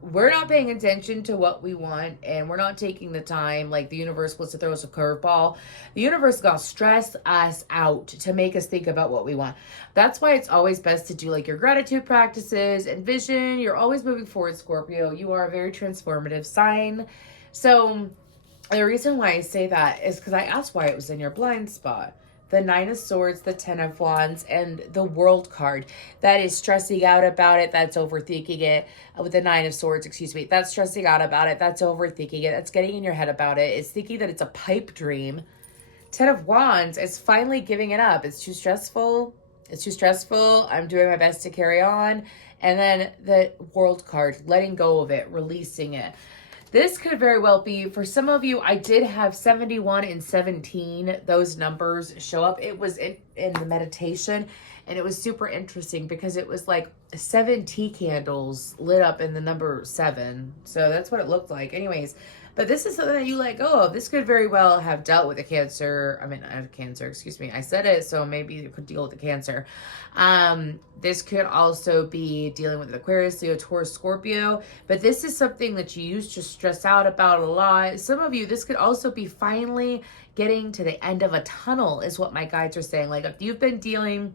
we're not paying attention to what we want and we're not taking the time, like the universe wants to throw us a curveball, the universe is gonna stress us out to make us think about what we want. That's why it's always best to do like your gratitude practices and vision. You're always moving forward, Scorpio. You are a very transformative sign. So the reason why I say that is because I asked why it was in your blind spot. The Nine of Swords, the Ten of Wands, and the World card. That is stressing out about it. That's overthinking it. With the Nine of Swords, excuse me. That's stressing out about it. That's overthinking it. That's getting in your head about it. It's thinking that it's a pipe dream. Ten of Wands is finally giving it up. It's too stressful. It's too stressful. I'm doing my best to carry on. And then the World card, letting go of it, releasing it. This could very well be, for some of you, I did have 71 and 17. Those numbers show up. It was in the meditation, and it was super interesting because it was like 7 tea candles lit up in the number 7. So that's what it looked like. Anyways, but this is something that you let go of. This could very well have dealt with a cancer. I mean, I have cancer, excuse me. I said it, so maybe you could deal with the cancer. This could also be dealing with Aquarius, Leo, Taurus, Scorpio. But this is something that you used to stress out about a lot. Some of you, this could also be finally getting to the end of a tunnel is what my guides are saying. Like if you've been dealing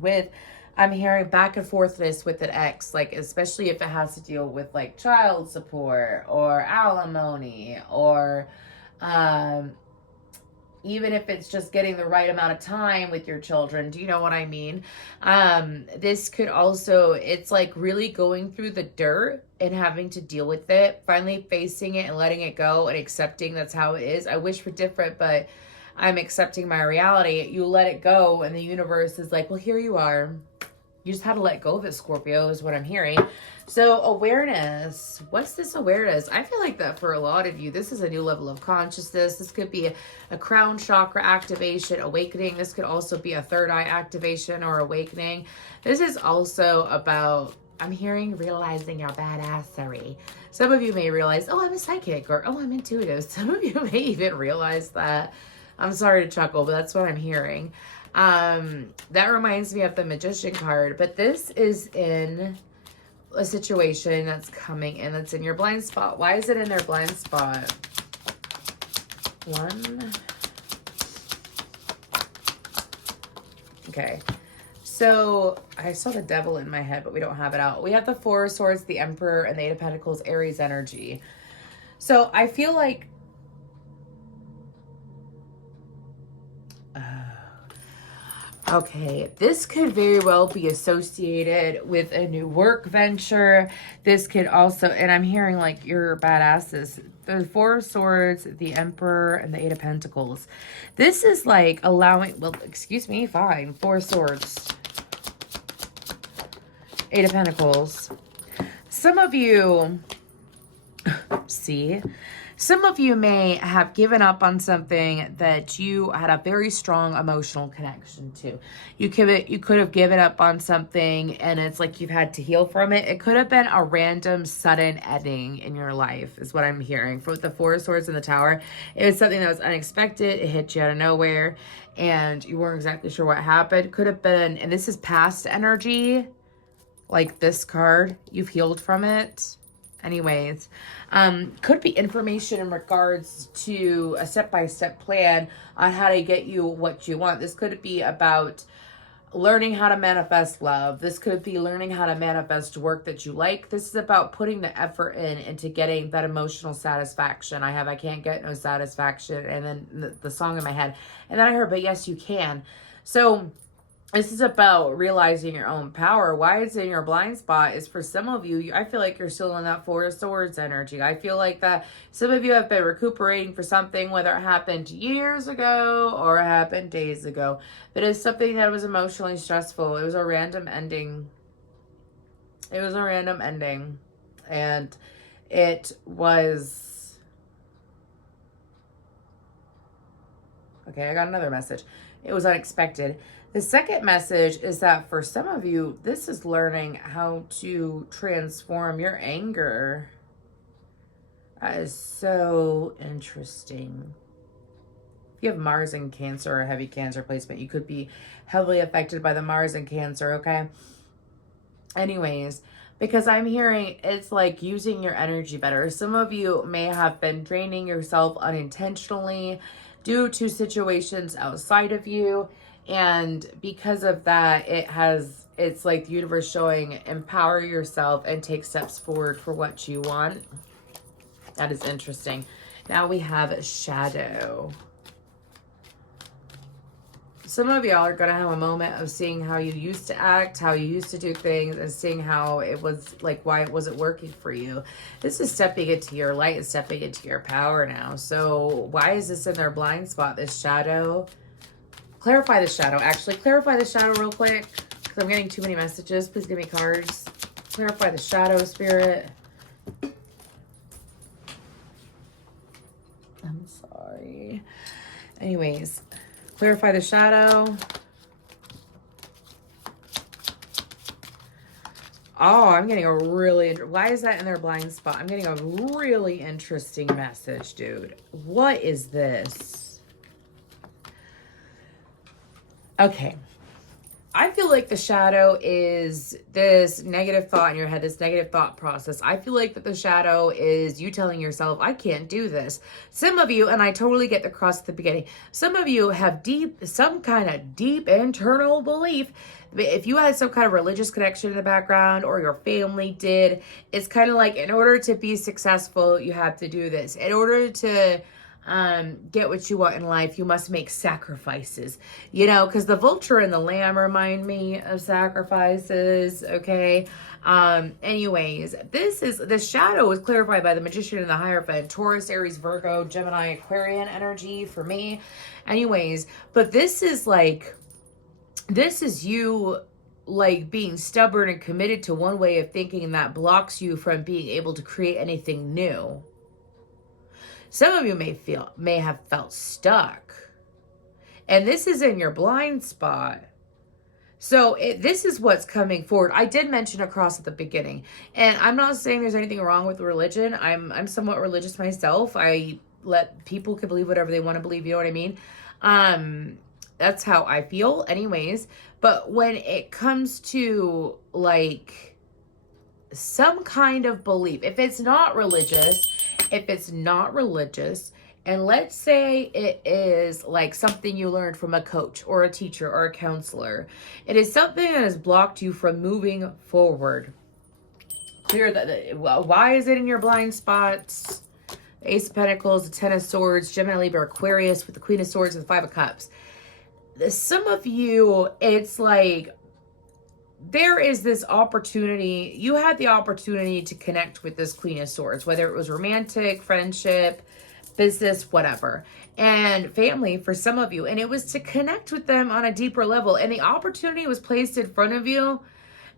with, I'm hearing back and forthness with an ex, like especially if it has to deal with like child support or alimony or even if it's just getting the right amount of time with your children. Do you know what I mean? This could also, it's like really going through the dirt and having to deal with it, finally facing it and letting it go and accepting that's how it is. I wish for different, but I'm accepting my reality. You let it go and the universe is like, well, here you are. You just had to let go of it, Scorpio, is what I'm hearing. So awareness. What's this awareness? I feel like that for a lot of you, this is a new level of consciousness. This could be a crown chakra activation, awakening. This could also be a third eye activation or awakening. This is also about, I'm hearing, realizing your badassery. Some of you may realize, oh, I'm a psychic, or oh, I'm intuitive. Some of you may even realize that. I'm sorry to chuckle, but that's what I'm hearing. That reminds me of the Magician card, but this is in a situation that's coming in, that's in your blind spot. Why is it in their blind spot? 1. Okay. So I saw the devil in my head, but we don't have it out. We have the 4 of Swords, the Emperor, and the 8 of Pentacles, Aries energy. So I feel like okay, this could very well be associated with a new work venture. This could also, and I'm hearing like you're badasses. The 4 of Swords, the Emperor, and the 8 of Pentacles. This is like allowing, well, excuse me, fine. 4 of Swords, 8 of Pentacles. Some of you, see, some of you may have given up on something that you had a very strong emotional connection to. You could have given up on something and it's like you've had to heal from it. It could have been a random sudden ending in your life is what I'm hearing. For the 4 of Swords and the Tower, it was something that was unexpected. It hit you out of nowhere and you weren't exactly sure what happened. Could have been, and this is past energy, like this card, you've healed from it. Anyways, could be information in regards to a step-by-step plan on how to get you what you want. This could be about learning how to manifest love. This could be learning how to manifest work that you like. This is about putting the effort in into getting that emotional satisfaction. I can't get no satisfaction. And then the song in my head. And then I heard, but yes, you can. So this is about realizing your own power. Why it's in your blind spot is for some of you, I feel like you're still in that Four of Swords energy. I feel like that some of you have been recuperating for something, whether it happened years ago or it happened days ago. But it's something that was emotionally stressful. It was a random ending. It was a random ending. And it was... Okay, I got another message. It was unexpected. The second message is that for some of you, this is learning how to transform your anger. That is so interesting. If you have Mars in Cancer or heavy Cancer placement, you could be heavily affected by the Mars in Cancer, okay? Anyways, because I'm hearing it's like using your energy better. Some of you may have been draining yourself unintentionally due to situations outside of you. And because of that, it's like the universe showing empower yourself and take steps forward for what you want. That is interesting. Now we have shadow. Some of y'all are going to have a moment of seeing how you used to act, how you used to do things, and seeing how it was, like, why it wasn't working for you. This is stepping into your light and stepping into your power now. So why is this in their blind spot, this shadow? Clarify the shadow. Actually, clarify the shadow real quick, because I'm getting too many messages. Please give me cards. Clarify the shadow, Spirit. I'm sorry. Anyways, clarify the shadow. Oh, I'm getting a really... Why is that in their blind spot? I'm getting a really interesting message, dude. What is this? Okay. I feel like the shadow is this negative thought in your head, this negative thought process. I feel like that the shadow is you telling yourself, I can't do this. Some of you, and I totally get the cross at the beginning, some of you have some kind of deep internal belief. If you had some kind of religious connection in the background or your family did, it's kind of like in order to be successful, you have to do this. In order to get what you want in life, you must make sacrifices, you know, because the vulture and the lamb remind me of sacrifices. Okay. Anyways, the shadow is clarified by the Magician and the Hierophant, Taurus, Aries, Virgo, Gemini, Aquarian energy for me. Anyways, but this is you like being stubborn and committed to one way of thinking, and that blocks you from being able to create anything new. Some of you may have felt stuck. And this is in your blind spot. So this is what's coming forward. I did mention a cross at the beginning. And I'm not saying there's anything wrong with religion. I'm somewhat religious myself. I let people can believe whatever they want to believe. You know what I mean? That's how I feel anyways. But when it comes to like some kind of belief, if it's not religious, and let's say it is like something you learned from a coach or a teacher or a counselor, it is something that has blocked you from moving forward. Clear that. Why is it in your blind spots? Ace of Pentacles, the Ten of Swords, Gemini, Libra, Aquarius with the Queen of Swords and the Five of Cups. Some of you, it's like there is this opportunity. You had the opportunity to connect with this Queen of Swords, whether it was romantic, friendship, business, whatever, and family for some of you. And it was to connect with them on a deeper level. And the opportunity was placed in front of you,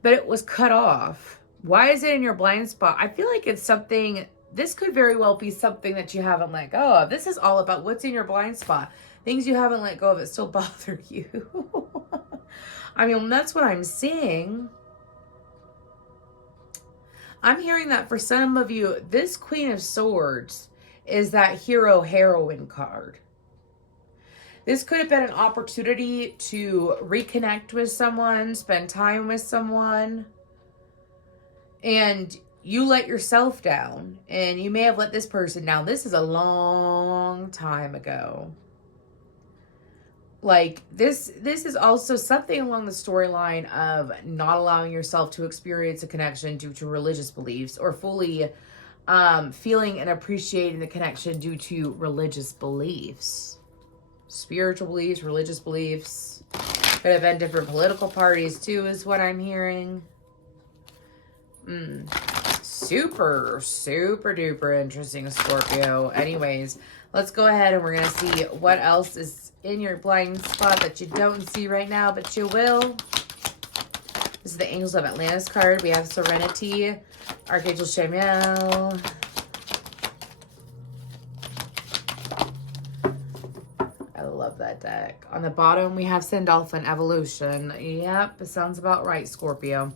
but it was cut off. Why is it in your blind spot? I feel like it's something, this could very well be something that you haven't let go of. This is all about what's in your blind spot. Things you haven't let go of that still bother you. I mean, that's what I'm seeing. I'm hearing that for some of you, this Queen of Swords is that hero-heroine card. This could have been an opportunity to reconnect with someone, spend time with someone, and you let yourself down, and you may have let this person down. This is a long time ago. like this is also something along the storyline of not allowing yourself to experience a connection due to religious beliefs, or fully feeling and appreciating the connection due to religious beliefs, spiritual beliefs, religious beliefs. Could have been different political parties too, is what I'm hearing. Super duper interesting, Scorpio. Anyways, let's go ahead and we're going to see what else is in your blind spot that you don't see right now, but you will. This is the Angels of Atlantis card. We have Serenity, Archangel Chamuel. I love that deck. On the bottom, we have Sandalphon Evolution. Yep, it sounds about right, Scorpio.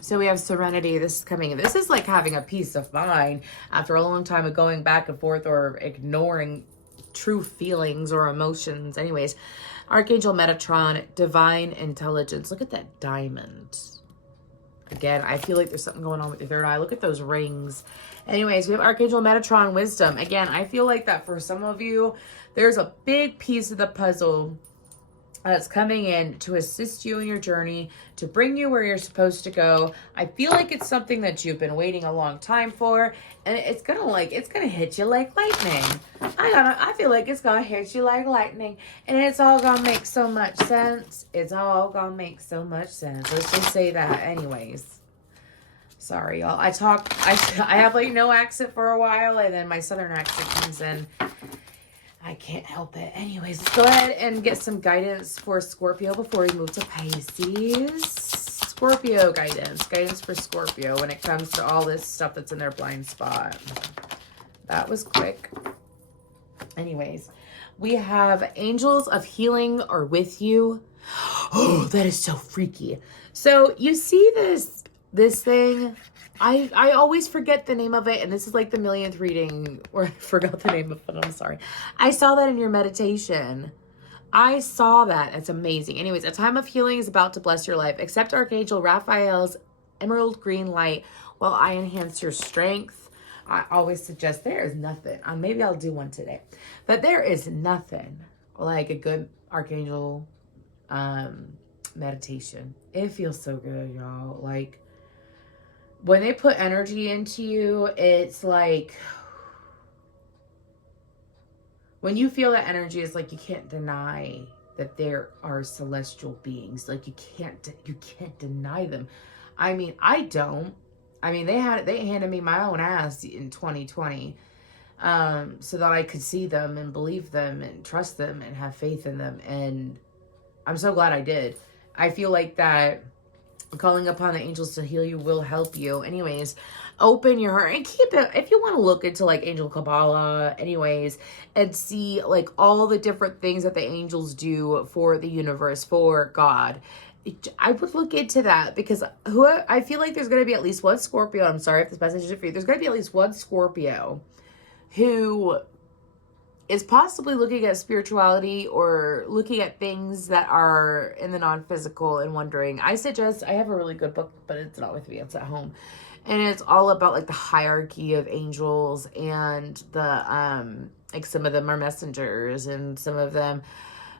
So we have Serenity. This is coming. This is like having a peace of mind after a long time of going back and forth or ignoring true feelings or emotions. Anyways, Archangel Metatron, Divine Intelligence. Look at that diamond. Again, I feel like there's something going on with your third eye. Look at those rings. Anyways, we have Archangel Metatron, Wisdom. Again, I feel like that for some of you, there's a big piece of the puzzle that's coming in to assist you in your journey, to bring you where you're supposed to go. I feel like it's something that you've been waiting a long time for, and it's gonna hit you like lightning. I feel like it's gonna hit you like lightning, and it's all gonna make so much sense. It's all gonna make so much sense. Let's just say that. Anyways, sorry, y'all. I have like no accent for a while, and then my southern accent comes in. I can't help it. Anyways, let's go ahead and get some guidance for Scorpio before we move to Pisces. Scorpio guidance. Guidance for Scorpio when it comes to all this stuff that's in their blind spot. That was quick. Anyways, we have Angels of Healing are with you. Oh, that is so freaky. So you see this thing? I always forget the name of it, and this is like the millionth reading where I forgot the name of it. I'm sorry. I saw that in your meditation. I saw that. It's amazing. Anyways, a time of healing is about to bless your life. Accept Archangel Raphael's emerald green light while I enhance your strength. I always suggest there is nothing. Maybe I'll do one today. But there is nothing like a good Archangel meditation. It feels so good, y'all. Like, when they put energy into you, it's like, when you feel that energy, it's like you can't deny that there are celestial beings. Like you can't deny them. I mean, I don't. I mean, they handed me my own ass in 2020, so that I could see them and believe them and trust them and have faith in them. And I'm so glad I did. I feel like that calling upon the angels to heal you will help you. Anyways, open your heart and keep it. If you want to look into like angel Kabbalah, anyways, and see like all the different things that the angels do for the universe, for God, I would look into that, because I feel like there's going to be at least one Scorpio. I'm sorry if this message is for you. There's going to be at least one Scorpio who is possibly looking at spirituality or looking at things that are in the non-physical and wondering. I have a really good book, but it's not with me, it's at home. And it's all about like the hierarchy of angels, and the, like some of them are messengers and some of them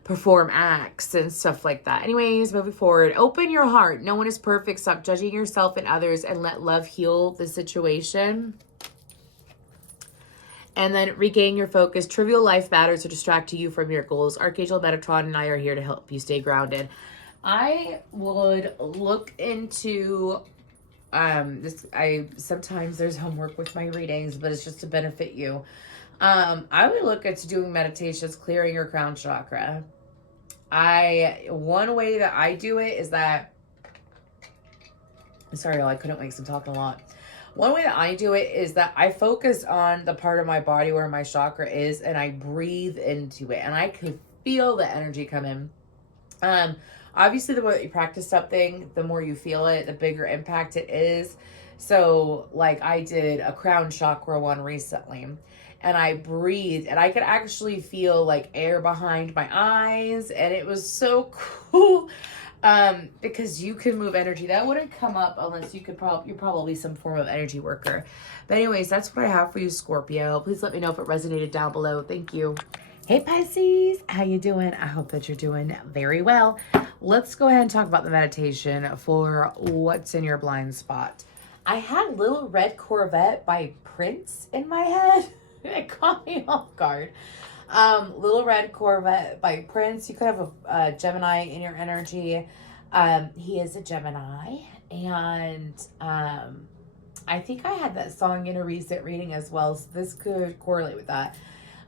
perform acts and stuff like that. Anyways, moving forward, open your heart. No one is perfect. Stop judging yourself and others and let love heal the situation. And then regain your focus. Trivial life matters to distract you from your goals. Archangel Metatron and I are here to help you stay grounded. I would look into this. Sometimes there's homework with my readings, but it's just to benefit you. I would look into doing meditations, clearing your crown chakra. One way that I do it is that, sorry, y'all, I couldn't wait, 'cause I'm talking a lot. One way that I do it is that I focus on the part of my body where my chakra is, and I breathe into it, and I could feel the energy come in. Obviously, the more that you practice something, the more you feel it, the bigger impact it is. So, like, I did a crown chakra one recently, and I breathed, and I could actually feel like air behind my eyes, and it was so cool. Because you can move energy that wouldn't come up unless you're probably some form of energy worker. But anyways, that's what I have for you, Scorpio. Please let me know if it resonated down below. Thank you. Hey Pisces, how you doing? I hope that you're doing very well. Let's go ahead and talk about the meditation for what's in your blind spot. I had Little Red Corvette by Prince in my head. It caught me off guard. Little Red Corvette by Prince. You could have a Gemini in your energy. He is a Gemini, and I think I had that song in a recent reading as well, so this could correlate with that.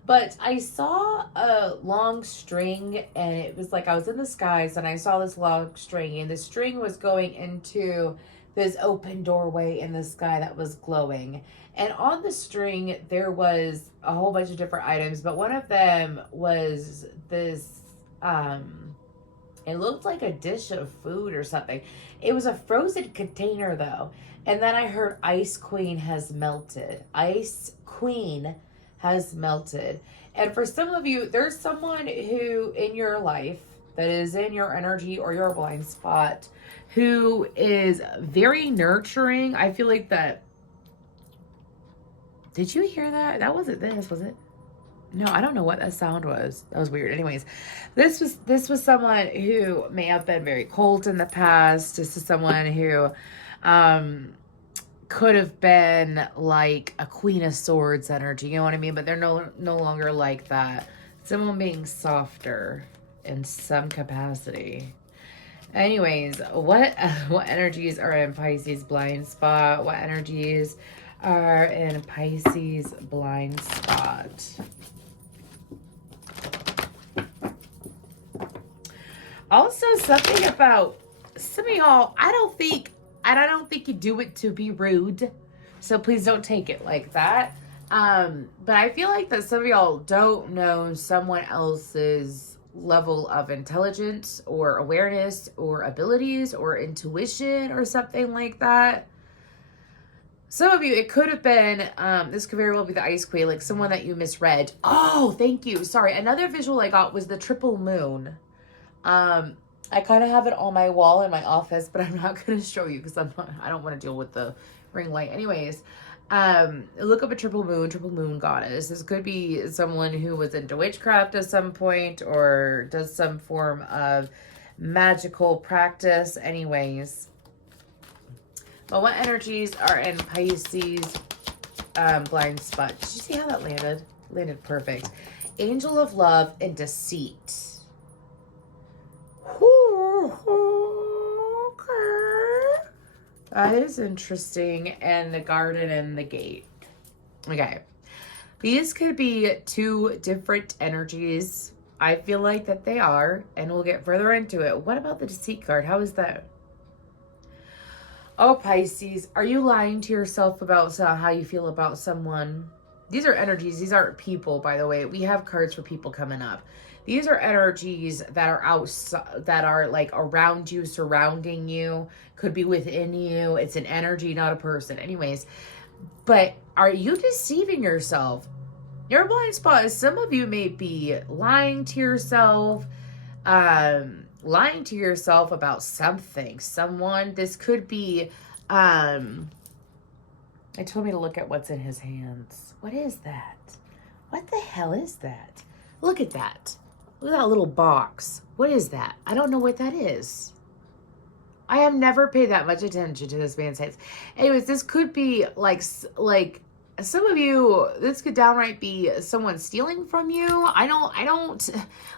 But I saw a long string, and it was like I was in the skies, and I saw this long string, and the string was going into this open doorway in the sky that was glowing. And on the string, there was a whole bunch of different items, but one of them was this, it looked like a dish of food or something. It was a frozen container, though. And then I heard Ice Queen has melted. Ice Queen has melted. And for some of you, there's someone who in your life that is in your energy or your blind spot who is very nurturing. I feel like that. Did you hear that? That wasn't this, was it? No, I don't know what that sound was. That was weird. Anyways, this was someone who may have been very cold in the past. This is someone who could have been like a Queen of Swords energy, you know what I mean? But they're no longer like that. Someone being softer in some capacity. Anyways, what energies are in Pisces blind spot? What energies are in Pisces blind spot? Also, something about some of y'all, I don't think you do it to be rude, so please don't take it like that. But I feel like that some of y'all don't know someone else's level of intelligence or awareness or abilities or intuition or something like that. Some of you, it could have been, this could very well be the Ice Queen, like someone that you misread. Oh, thank you. Sorry. Another visual I got was the triple moon. I kind of have it on my wall in my office, but I'm not going to show you because I don't want to deal with the ring light. Anyways, look up a triple moon goddess. This could be someone who was into witchcraft at some point or does some form of magical practice. Anyways, but what energies are in Pisces blind spot? Did you see how that landed? Landed perfect. Angel of love and deceit. Okay. That is interesting. And the garden and the gate. Okay. These could be two different energies. I feel like that they are. And we'll get further into it. What about the deceit card? How is that? Oh, Pisces. Are you lying to yourself about how you feel about someone? These are energies. These aren't people, by the way. We have cards for people coming up. These are energies that are outside, that are like around you, surrounding you, could be within you. It's an energy, not a person. Anyways, but are you deceiving yourself? Your blind spot is some of you may be lying to yourself, about something, someone. This could be, it told me to look at what's in his hands. What is that? What the hell is that? Look at that. Look at that little box. What is that? I don't know what that is. I have never paid that much attention to this man's hands. Anyways, this could be like some of you, this could downright be someone stealing from you. I don't,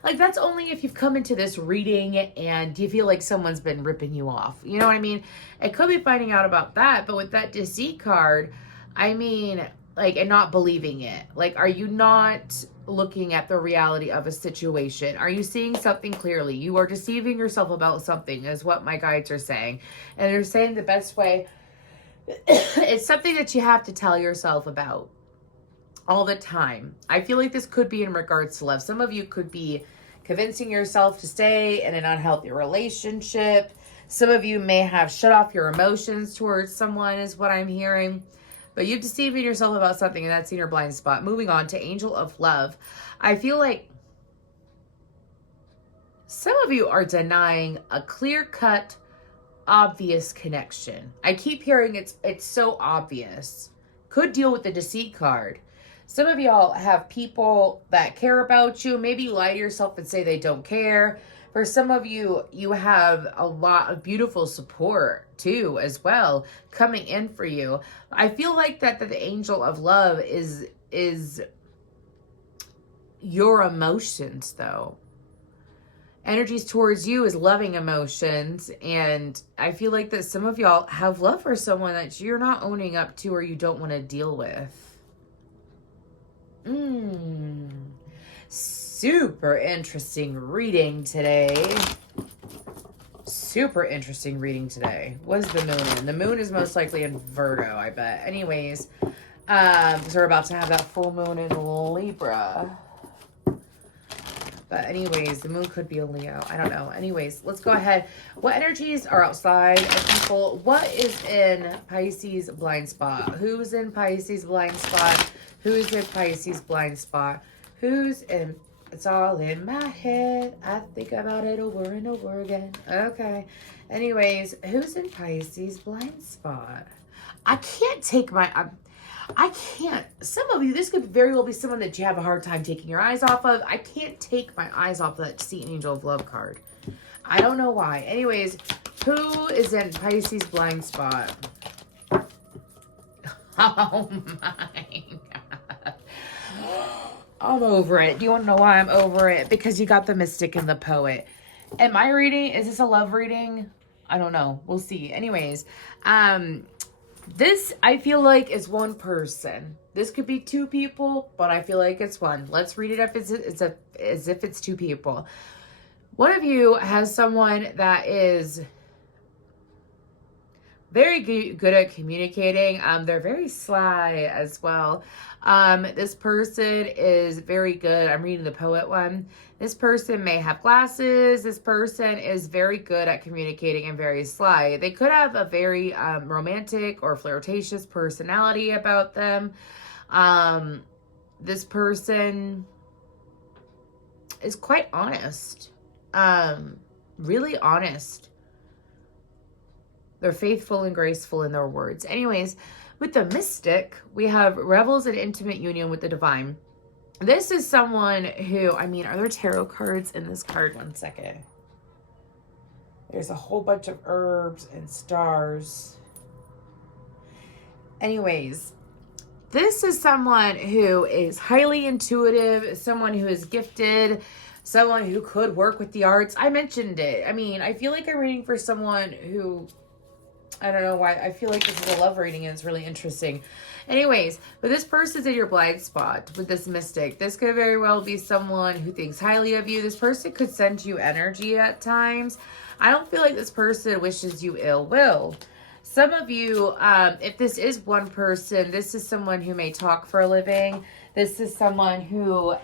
like, that's only if you've come into this reading and you feel like someone's been ripping you off. You know what I mean? It could be finding out about that, but with that deceit card, I mean, like, and not believing it. Like, are you not looking at the reality of a situation? Are you seeing something clearly? You are deceiving yourself about something, is what my guides are saying. And they're saying the best way, it's something that you have to tell yourself about all the time. I feel like this could be in regards to love. Some of you could be convincing yourself to stay in an unhealthy relationship. Some of you may have shut off your emotions towards someone, is what I'm hearing. But you've deceived yourself about something, and that's in your blind spot. Moving on to Angel of Love. I feel like some of you are denying a clear-cut, obvious connection. I keep hearing it's so obvious. Could deal with the deceit card. Some of y'all have people that care about you. Maybe you lie to yourself and say they don't care. For some of you, you have a lot of beautiful support too, as well, coming in for you. I feel like that the angel of love is your emotions, though. Energies towards you is loving emotions, and I feel like that some of y'all have love for someone that you're not owning up to or you don't want to deal with. Super interesting reading today. Super interesting reading today. What is the moon in? The moon is most likely in Virgo, I bet. Anyways, because we're about to have that full moon in Libra. But anyways, the moon could be a Leo. I don't know. Anyways, let's go ahead. What energies are outside of people? What is in Pisces blind spot? Who's in Pisces blind spot? Who's in Pisces blind spot? Who's in... It's all in my head. I think about it over and over again. Okay. Anyways, who's in Pisces blind spot? I can't take my... I can't. Some of you, this could very well be someone that you have a hard time taking your eyes off of. I can't take my eyes off of that Sea Angel of Love card. I don't know why. Anyways, who is in Pisces blind spot? Oh my God. I'm over it. Do you want to know why I'm over it? Because you got the Mystic and the Poet. Am I reading? Is this a love reading? I don't know. We'll see. Anyways, this, I feel like, is one person. This could be two people, but I feel like it's one. Let's read it up as if it's two people. One of you has someone that is very good at communicating. They're very sly as well. This person is very good. I'm reading the Poet one. This person may have glasses. This person is very good at communicating and very sly. They could have a very romantic or flirtatious personality about them. This person is quite honest. Really honest. They're faithful and graceful in their words. Anyways, with the Mystic, we have revels in intimate union with the divine. This is someone who, I mean, are there tarot cards in this card? One second. There's a whole bunch of herbs and stars. Anyways, this is someone who is highly intuitive, someone who is gifted, someone who could work with the arts. I mentioned it. I mean, I feel like I'm reading for someone who... I don't know why. I feel like this is a love reading and it's really interesting. Anyways, but this person's in your blind spot with this Mystic. This could very well be someone who thinks highly of you. This person could send you energy at times. I don't feel like this person wishes you ill will. Some of you, if this is one person, this is someone who may talk for a living. This is someone who...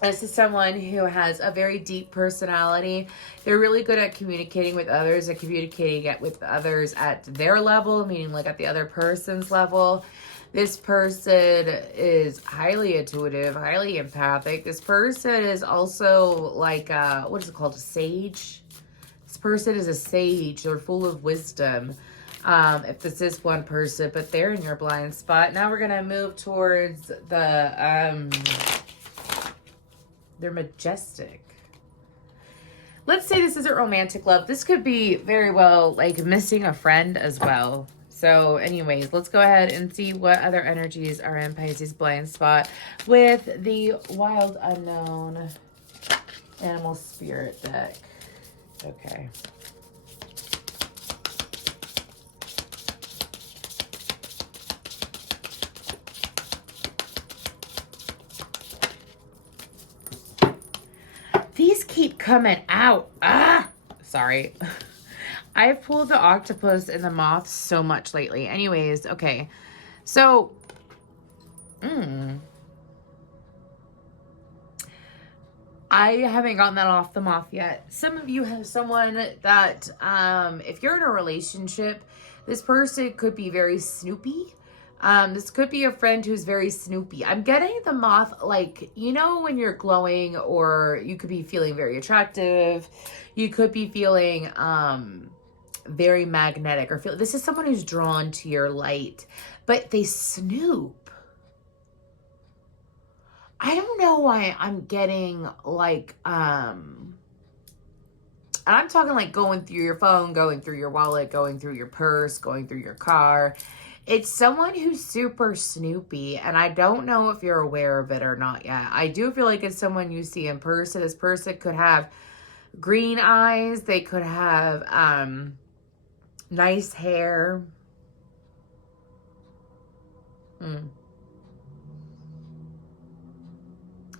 This is someone who has a very deep personality. They're really good at communicating with others and communicating with others at their level, meaning like at the other person's level. This person is highly intuitive, highly empathic. This person is also like, what is it called? A sage? This person is a sage. They're full of wisdom. If this is one person, but they're in your blind spot. Now we're going to move towards the... They're majestic. Let's say this isn't romantic love. This could be very well like missing a friend as well. So anyways, let's go ahead and see what other energies are in Pisces blind spot with the Wild Unknown Animal Spirit deck. Okay. These keep coming out. Sorry. I've pulled the octopus and the moth so much lately. Anyways, okay. So, I haven't gotten that off the moth yet. Some of you have someone that, if you're in a relationship, this person could be very snoopy. This could be a friend who's very snoopy. I'm getting the moth, like, you know, when you're glowing, or you could be feeling very attractive. You could be feeling, very magnetic, or feel, this is someone who's drawn to your light, but they snoop. I don't know why I'm getting like, and I'm talking like going through your phone, going through your wallet, going through your purse, going through your car. It's someone who's super snoopy, and I don't know if you're aware of it or not yet. I do feel like it's someone you see in person. This person could have green eyes. They could have nice hair.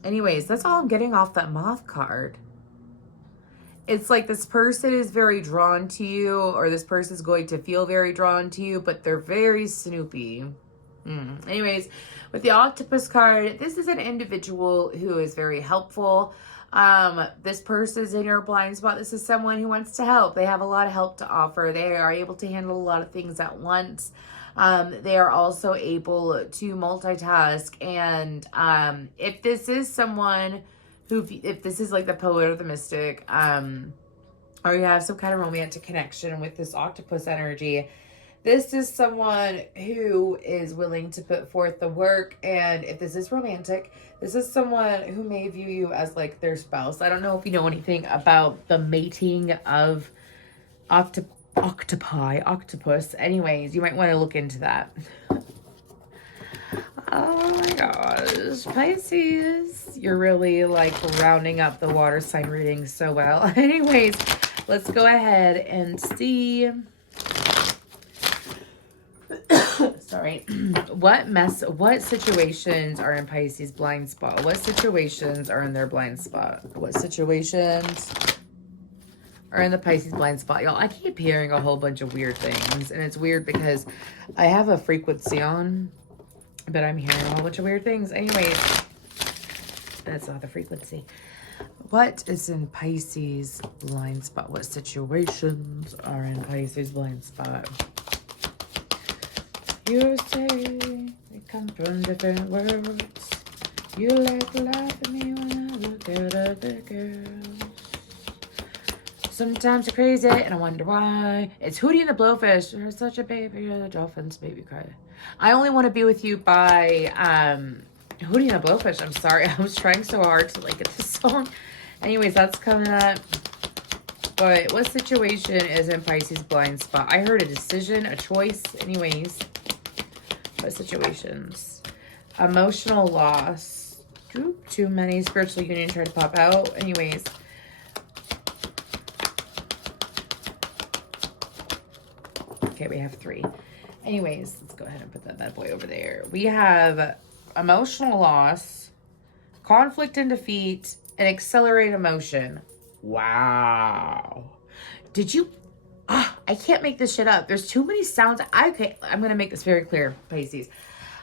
Anyways, that's all I'm getting off that moth card. It's like this person is very drawn to you, or this person is going to feel very drawn to you, but they're very snoopy. Anyways, with the octopus card, this is an individual who is very helpful. This person is in your blind spot. This is someone who wants to help. They have a lot of help to offer. They are able to handle a lot of things at once. They are also able to multitask. And if this is someone who, if this is like the poet or the mystic, or you have some kind of romantic connection with this octopus energy, this is someone who is willing to put forth the work. And if this is romantic, this is someone who may view you as like their spouse. I don't know if you know anything about the mating of octopus. Anyways, you might want to look into that. Oh my gosh, Pisces, you're really like rounding up the water sign reading so well. Anyways, let's go ahead and see. Sorry. What situations are in Pisces blind spot? What situations are in their blind spot? What situations are in the Pisces blind spot? Y'all, I keep hearing a whole bunch of weird things, and it's weird because I have a frequency on, but I'm hearing a whole bunch of weird things. Anyways, that's not the frequency. What is in Pisces blind spot? What situations are in Pisces blind spot? You say we come from different worlds. You like to laugh at me when I look at other girls. Sometimes you're crazy and I wonder why. It's Hootie and the Blowfish. You're such a baby. You're the dolphins baby cry. I Only Want to Be With You by Hootie and the Blowfish. I'm sorry. I was trying so hard to like get this song. Anyways, that's coming up. But what situation is in Pisces blind spot? I heard a decision, a choice. Anyways. What situations? Emotional loss. Too many. Spiritual union tried to pop out. Anyways. Okay, we have 3. Anyways, let's go ahead and put that bad boy over there. We have emotional loss, conflict and defeat, and accelerated emotion. Wow. Did you... I can't make this shit up. There's too many sounds. I'm going to make this very clear, Pisces.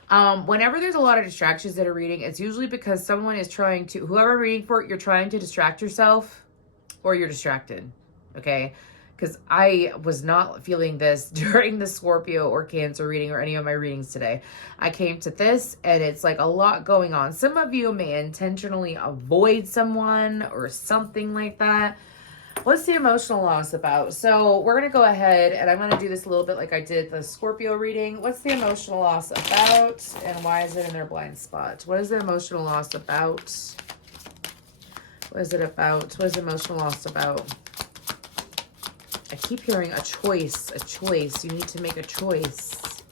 Whenever there's a lot of distractions that are reading, it's usually because someone is trying to, whoever I'm reading for, you're trying to distract yourself or you're distracted. Okay? Because I was not feeling this during the Scorpio or Cancer reading or any of my readings today. I came to this and it's like a lot going on. Some of you may intentionally avoid someone or something like that. What's the emotional loss about? So we're going to go ahead and I'm going to do this a little bit like I did the Scorpio reading. What's the emotional loss about and why is it in their blind spot? What is the emotional loss about? What is it about? What is the emotional loss about? I keep hearing a choice, a choice. You need to make a choice.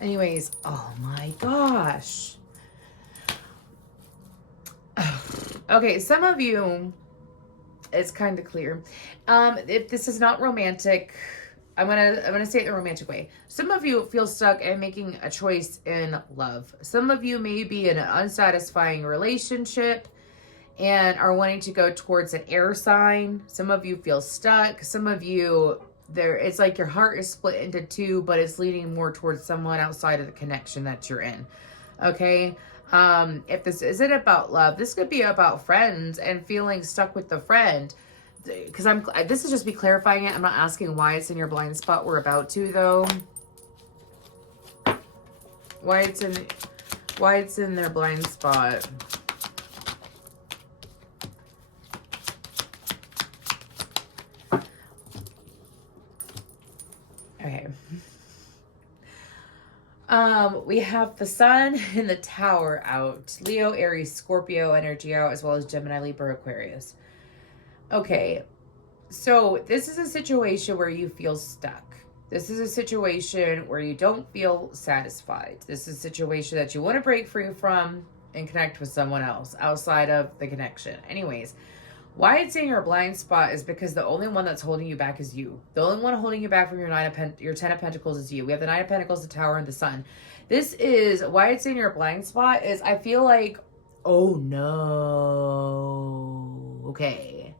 Anyways, oh my gosh. Okay, some of you, it's kind of clear. If this is not romantic, I'm gonna say it the romantic way. Some of you feel stuck in making a choice in love. Some of you may be in an unsatisfying relationship and are wanting to go towards an air sign. Some of you feel stuck. Some of you, it's like your heart is split into 2, but it's leaning more towards someone outside of the connection that you're in. Okay? If this isn't about love, this could be about friends and feeling stuck with the friend. Because this is just me clarifying it. I'm not asking why it's in your blind spot. We're about to, though. Why it's in their blind spot. Okay. We have the sun in the tower out, Leo, Aries, Scorpio energy out, as well as Gemini, Libra, Aquarius. Okay, so this is a situation where you feel stuck. This is a situation where you don't feel satisfied. This is a situation that you want to break free from and connect with someone else outside of the connection. Anyways, why it's in your blind spot is because the only one that's holding you back is you. The only one holding you back from your your 10 of Pentacles is you. We have the 9 of Pentacles, the Tower, and the Sun. This is why it's in your blind spot is I feel like, oh no. Okay.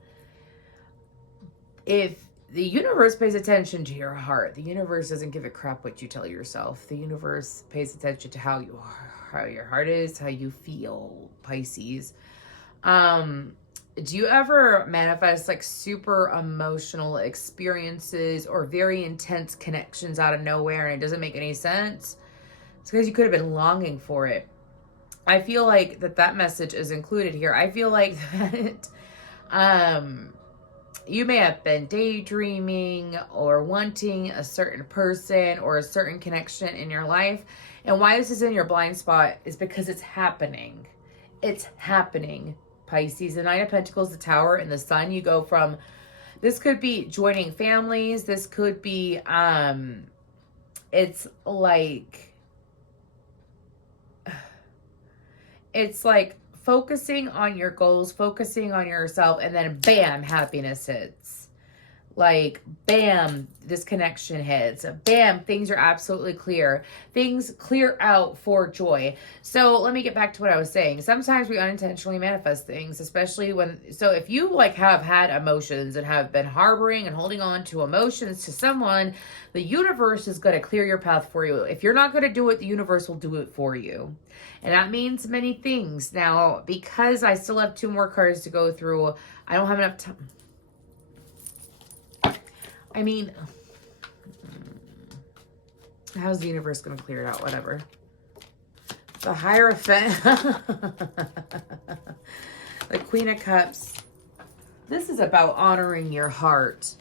If the universe pays attention to your heart, the universe doesn't give a crap what you tell yourself. The universe pays attention to how you are, how your heart is, how you feel, Pisces. Do you ever manifest like super emotional experiences or very intense connections out of nowhere and it doesn't make any sense? It's because you could have been longing for it. I feel like that message is included here. I feel like that you may have been daydreaming or wanting a certain person or a certain connection in your life. And why this is in your blind spot is because it's happening. It's happening. Pisces, the 9 of Pentacles, the Tower, and the Sun. You go from, this could be joining families. This could be, it's like focusing on your goals, focusing on yourself, and then bam, happiness hits. Like, bam, this connection hits. Bam, things are absolutely clear. Things clear out for joy. So let me get back to what I was saying. Sometimes we unintentionally manifest things, especially so if you like have had emotions and have been harboring and holding on to emotions to someone, the universe is going to clear your path for you. If you're not going to do it, the universe will do it for you. And that means many things. Now, because I still have 2 more cards to go through, I don't have enough time. I mean, how's the universe going to clear it out? Whatever. The Hierophant. The Queen of Cups. This is about honoring your heart.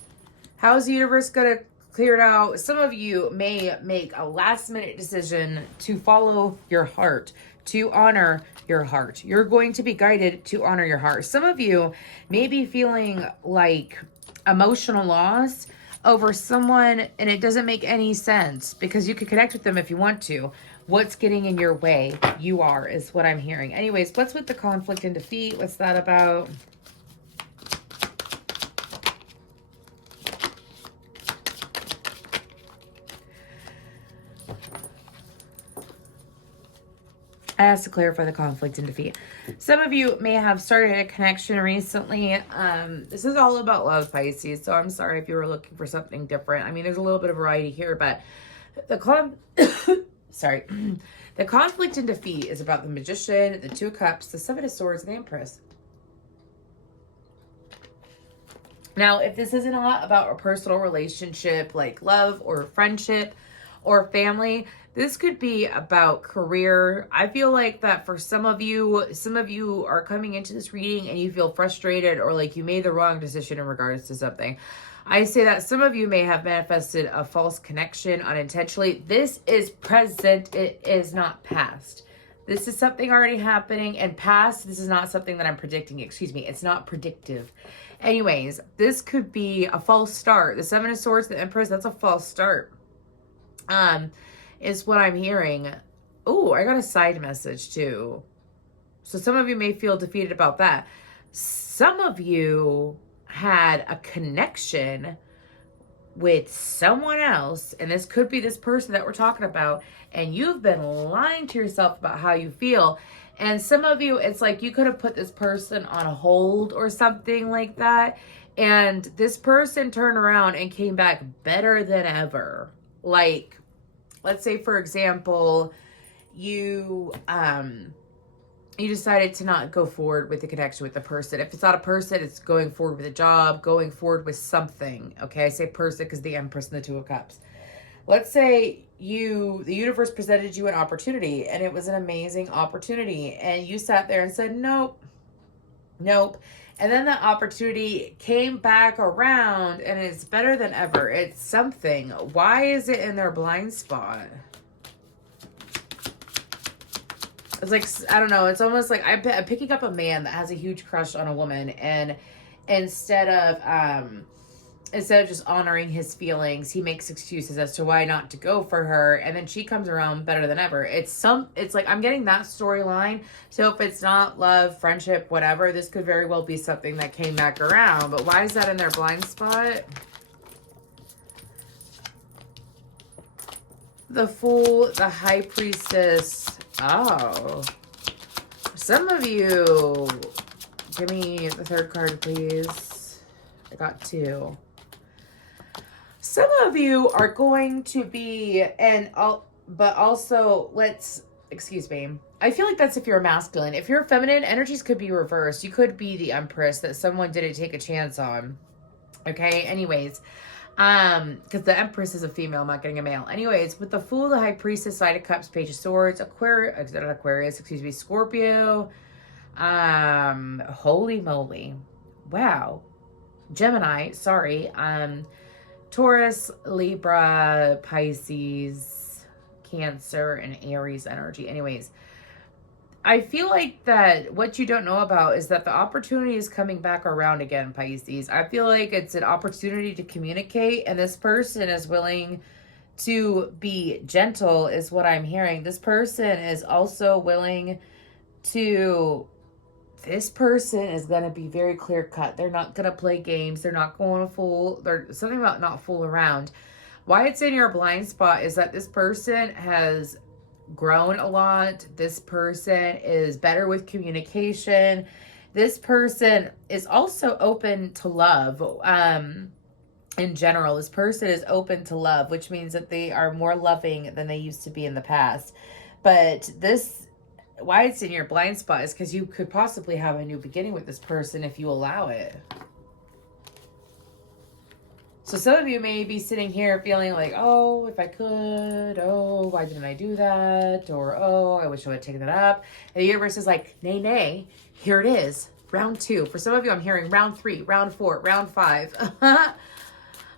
How's the universe going to clear it out? Some of you may make a last-minute decision to follow your heart, to honor your heart. You're going to be guided to honor your heart. Some of you may be feeling like emotional loss over someone, and it doesn't make any sense because you could connect with them if you want to. What's getting in your way? You are, is what I'm hearing. Anyways, what's with the conflict and defeat? What's that about? I asked to clarify the conflict and defeat. Some of you may have started a connection recently. This is all about love, Pisces. So I'm sorry if you were looking for something different. I mean, there's a little bit of variety here, but sorry. The conflict and defeat is about the Magician, the 2 of Cups, the 7 of Swords, and the Empress. Now, if this isn't a lot about a personal relationship like love or friendship or family, this could be about career. I feel like that for some of you are coming into this reading and you feel frustrated or like you made the wrong decision in regards to something. I say that some of you may have manifested a false connection unintentionally. This is present. It is not past. This is something already happening, and past, this is not something that I'm predicting. Excuse me. It's not predictive. Anyways, this could be a false start. The 7 of Swords, the Empress, that's a false start. Is what I'm hearing. Oh, I got a side message too. So some of you may feel defeated about that. Some of you had a connection with someone else, and this could be this person that we're talking about, and you've been lying to yourself about how you feel. And some of you, it's like you could have put this person on a hold or something like that, and this person turned around and came back better than ever. Like, let's say, for example, you decided to not go forward with the connection with the person. If it's not a person, it's going forward with a job, going forward with something. Okay, I say person because the Empress and the 2 of Cups. Let's say the universe presented you an opportunity and it was an amazing opportunity and you sat there and said, nope. And then the opportunity came back around and it's better than ever. It's something. Why is it in their blind spot? It's like, I don't know. It's almost like I'm picking up a man that has a huge crush on a woman, and instead of just honoring his feelings, he makes excuses as to why not to go for her, and then she comes around better than ever. It's like I'm getting that storyline. So if it's not love, friendship, whatever, this could very well be something that came back around. But why is that in their blind spot? The Fool, the High Priestess. Oh. Some of you, give me the third card, please. I got 2. Some of you are going to be, but also, excuse me. I feel like that's if you're masculine. If you're feminine, energies could be reversed. You could be the Empress that someone didn't take a chance on. Okay, anyways. Because the Empress is a female, I'm not getting a male. Anyways, with the Fool, the High Priestess, Knight of Cups, Page of Swords, Scorpio. Holy moly. Wow. Gemini, sorry. Taurus, Libra, Pisces, Cancer, and Aries energy. Anyways, I feel like that what you don't know about is that the opportunity is coming back around again, Pisces. I feel like it's an opportunity to communicate, and this person is willing to be gentle, is what I'm hearing. This person is also willing to... This person is going to be very clear cut. They're not going to play games. They're not going to fool. There's something about not fool around. Why it's in your blind spot is that this person has grown a lot. This person is better with communication. This person is also open to love. In general, this person is open to love, which means that they are more loving than they used to be in the past. But why it's in your blind spot is because you could possibly have a new beginning with this person if you allow it. So some of you may be sitting here feeling like, oh, if I could, oh, why didn't I do that? Or, oh, I wish I would have taken it up. And the universe is like, nay, nay, here it is. Round 2. For some of you, I'm hearing round 3, round 4, round 5.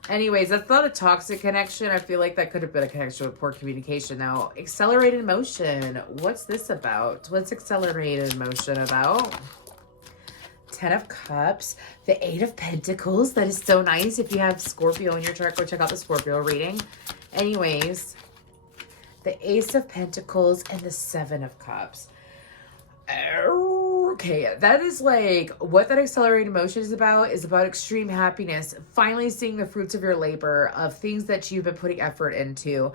Anyways, that's not a toxic connection. I feel like that could have been a connection with poor communication. Now, accelerated motion. What's this about? What's accelerated motion about? 10 of Cups. The 8 of Pentacles. That is so nice. If you have Scorpio in your chart, go check out the Scorpio reading. Anyways, the Ace of Pentacles and the 7 of Cups. Okay, that is like what that accelerated emotion is about extreme happiness, finally seeing the fruits of your labor, of things that you've been putting effort into.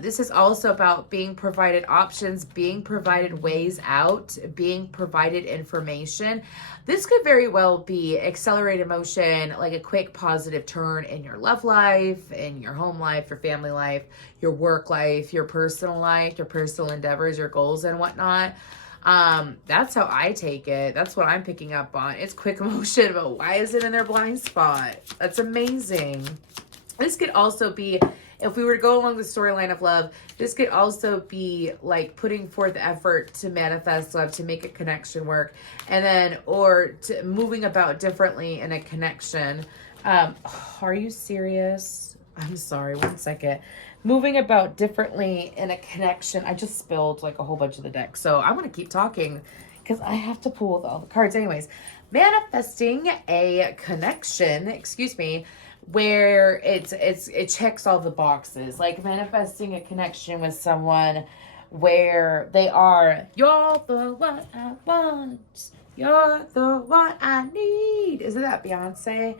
This is also about being provided options, being provided ways out, being provided information. This could very well be accelerated emotion, like a quick positive turn in your love life, in your home life, your family life, your work life, your personal endeavors, your goals and whatnot. That's how I take it. That's what I'm picking up on. It's quick emotion, but why is it in their blind spot? That's amazing. This could also be, if we were to go along the storyline of love, this could also be like putting forth effort to manifest love, to make a connection work, and then, or to moving about differently in a connection. Are you serious? I'm sorry, 1 second. Moving about differently in a connection. I just spilled like a whole bunch of the deck. So I'm going to keep talking because I have to pull all the cards. Anyways, manifesting a connection, where it checks all the boxes. Like manifesting a connection with someone where they are, you're the one I want. You're the one I need. Isn't that Beyonce?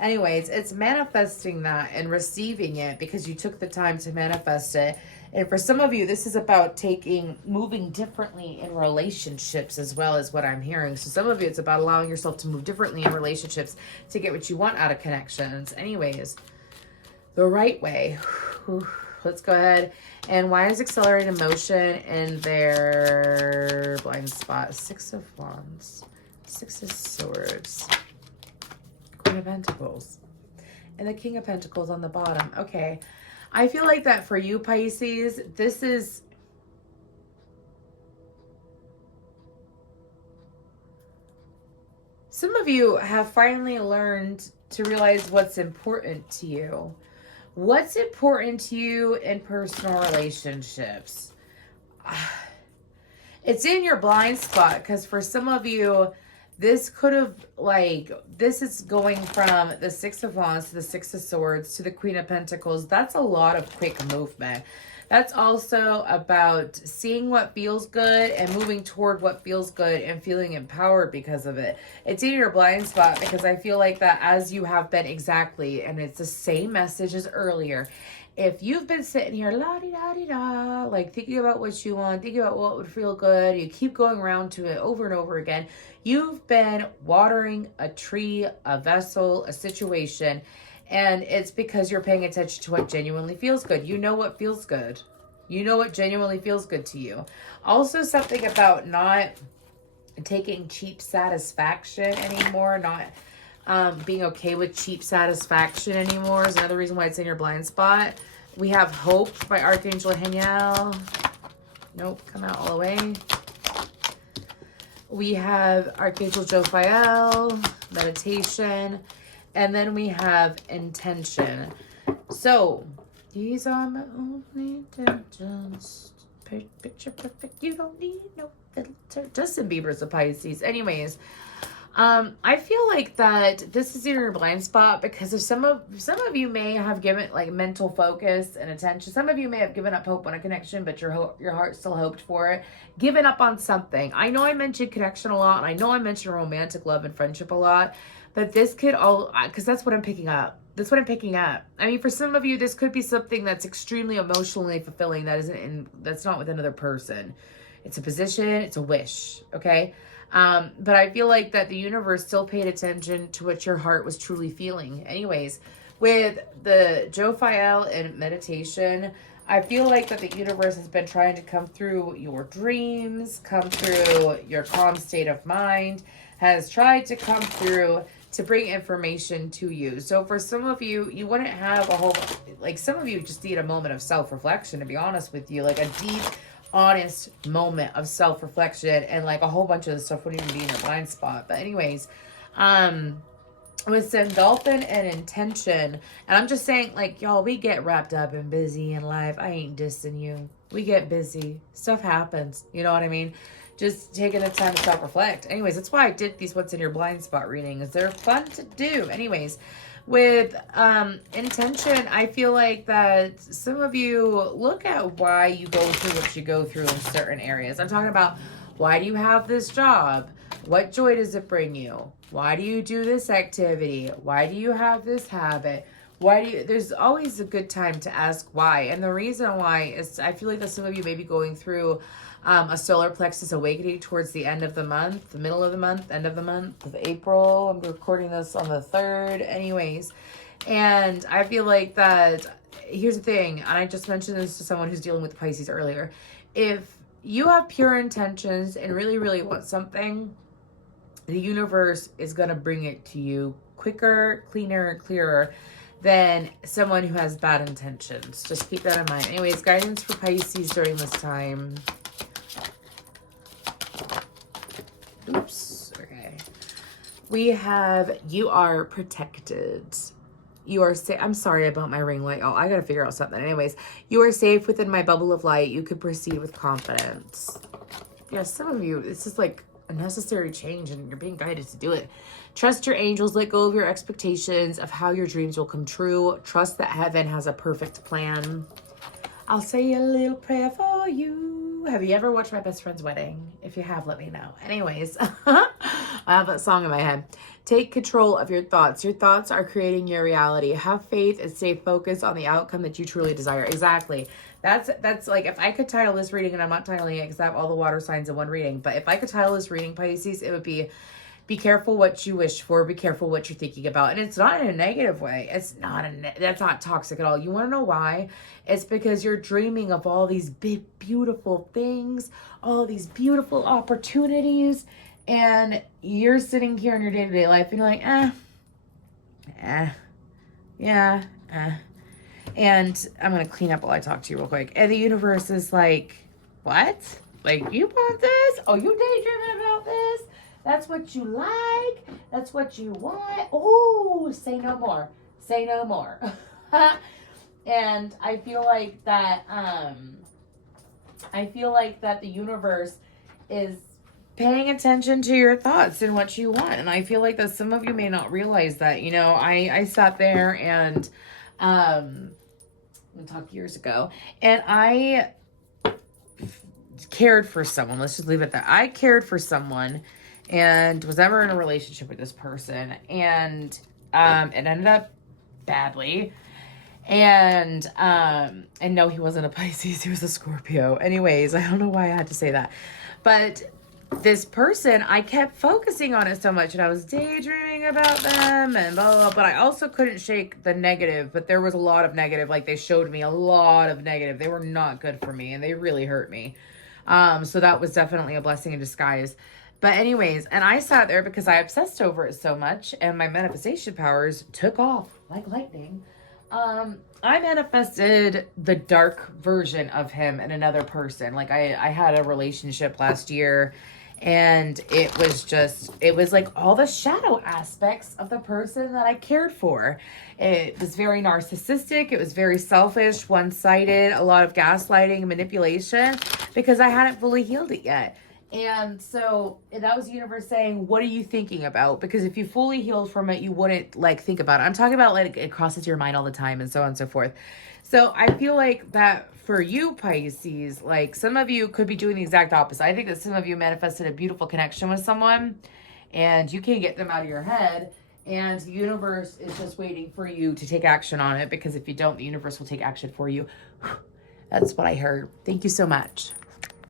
Anyways, it's manifesting that and receiving it because you took the time to manifest it. And for some of you, this is about moving differently in relationships as well, as what I'm hearing. So some of you, it's about allowing yourself to move differently in relationships to get what you want out of connections. Anyways, the right way. Let's go ahead. And why is accelerated emotion in their blind spot? 6 of Wands, 6 of Swords, Queen of Pentacles, and the King of Pentacles on the bottom. Okay. I feel like that for you, Pisces, this is... Some of you have finally learned to realize what's important to you. What's important to you in personal relationships? It's in your blind spot because for some of you, this could have, like, this is going from the Six of Wands to the Six of Swords to the Queen of Pentacles. That's a lot of quick movement. That's also about seeing what feels good and moving toward what feels good and feeling empowered because of it. It's in your blind spot because I feel like that as you have been exactly, and it's the same message as earlier. If you've been sitting here la-di-da-di-da, like thinking about what you want, thinking about what would feel good, you keep going around to it over and over again, you've been watering a tree, a vessel, a situation, and it's because you're paying attention to what genuinely feels good. You know what feels good. You know what genuinely feels good to you. Also, something about not taking cheap satisfaction anymore, not being okay with cheap satisfaction anymore is another reason why it's in your blind spot. We have Hope by Archangel Haniel. Nope, come out all the way. We have Archangel Jophiel, Meditation. And then we have Intention. So, these are my only intentions. Picture perfect, you don't need no filter. Justin Bieber's a Pisces. Anyways, I feel like that this is in your blind spot because of some of you may have given like mental focus and attention. Some of you may have given up hope on a connection, but your heart still hoped for it. Given up on something. I know I mentioned connection a lot, and I know I mentioned romantic love and friendship a lot, but this could all, because that's what I'm picking up. That's what I'm picking up. I mean, for some of you, this could be something that's extremely emotionally fulfilling that's not with another person. It's a position, it's a wish, okay? But I feel like that the universe still paid attention to what your heart was truly feeling. Anyways, with the Jophiel and Meditation, I feel like that the universe has been trying to come through your dreams, come through your calm state of mind, has tried to come through to bring information to you. So for some of you, you wouldn't have a whole, like some of you just need a moment of self-reflection, to be honest with you, like a deep, honest moment of self-reflection, and like a whole bunch of the stuff wouldn't even be in your blind spot. But anyways, with Dolphin and Intention, and I'm just saying, like, y'all, we get wrapped up and busy in life. I ain't dissing you. We get busy. Stuff happens. You know what I mean? Just taking the time to self-reflect. Anyways, that's why I did these What's in Your Blind Spot readings. They're fun to do. Anyways, with Intention, I feel like that some of you look at why you go through what you go through in certain areas. I'm talking about, why do you have this job? What joy does it bring you? Why do you do this activity? Why do you have this habit? There's always a good time to ask why. And the reason why is I feel like that some of you may be going through a solar plexus awakening towards the end of the month, the middle of the month, end of the month of April. I'm recording this on the 3rd. Anyways, and I feel like that, here's the thing, and I just mentioned this to someone who's dealing with Pisces earlier. If you have pure intentions and really, really want something, the universe is going to bring it to you quicker, cleaner, clearer than someone who has bad intentions. Just keep that in mind. Anyways, guidance for Pisces during this time. Oops. Okay. We have, you are protected. You are safe. I'm sorry about my ring light. Oh, I got to figure out something. Anyways, you are safe within my bubble of light. You could proceed with confidence. Yeah, some of you, it's just like a necessary change and you're being guided to do it. Trust your angels. Let go of your expectations of how your dreams will come true. Trust that heaven has a perfect plan. I'll say a little prayer for you. Have you ever watched My Best Friend's Wedding? If you have, let me know. Anyways, I have that song in my head. Take control of your thoughts. Your thoughts are creating your reality. Have faith and stay focused on the outcome that you truly desire. Exactly. That's like, if I could title this reading, and I'm not titling it because I have all the water signs in one reading, but if I could title this reading, Pisces, it would be careful what you wish for. Be careful what you're thinking about. And it's not in a negative way. It's not that's not toxic at all. You want to know why? It's because you're dreaming of all these big, beautiful things, all these beautiful opportunities, and you're sitting here in your day-to-day life and you're like, yeah. And I'm going to clean up while I talk to you real quick. And the universe is like, what? Like, you want this? Oh, you daydreaming about this? That's what you like. That's what you want. Oh, say no more. Say no more. And I feel like that the universe is paying attention to your thoughts and what you want. And I feel like that some of you may not realize that. You know, I sat there and we talked years ago, and I cared for someone. Let's just leave it at that. I cared for someone and was ever in a relationship with this person, and it ended up badly. And no, he wasn't a Pisces, he was a Scorpio. Anyways, I don't know why I had to say that. But this person, I kept focusing on it so much, and I was daydreaming about them and blah, blah, blah, but I also couldn't shake the negative. But there was a lot of negative. Like, they showed me a lot of negative. They were not good for me, and they really hurt me. So that was definitely a blessing in disguise. But anyways, and I sat there because I obsessed over it so much, and my manifestation powers took off like lightning. I manifested the dark version of him in another person. Like, I had a relationship last year, and it was like all the shadow aspects of the person that I cared for. It was very narcissistic. It was very selfish, one-sided, a lot of gaslighting and manipulation because I hadn't fully healed it yet. And so that was the universe saying, what are you thinking about? Because if you fully healed from it, you wouldn't like think about it. I'm talking about like it crosses your mind all the time and so on and so forth. So I feel like that for you, Pisces, like some of you could be doing the exact opposite. I think that some of you manifested a beautiful connection with someone and you can't get them out of your head. And the universe is just waiting for you to take action on it, because if you don't, the universe will take action for you. That's what I heard. Thank you so much.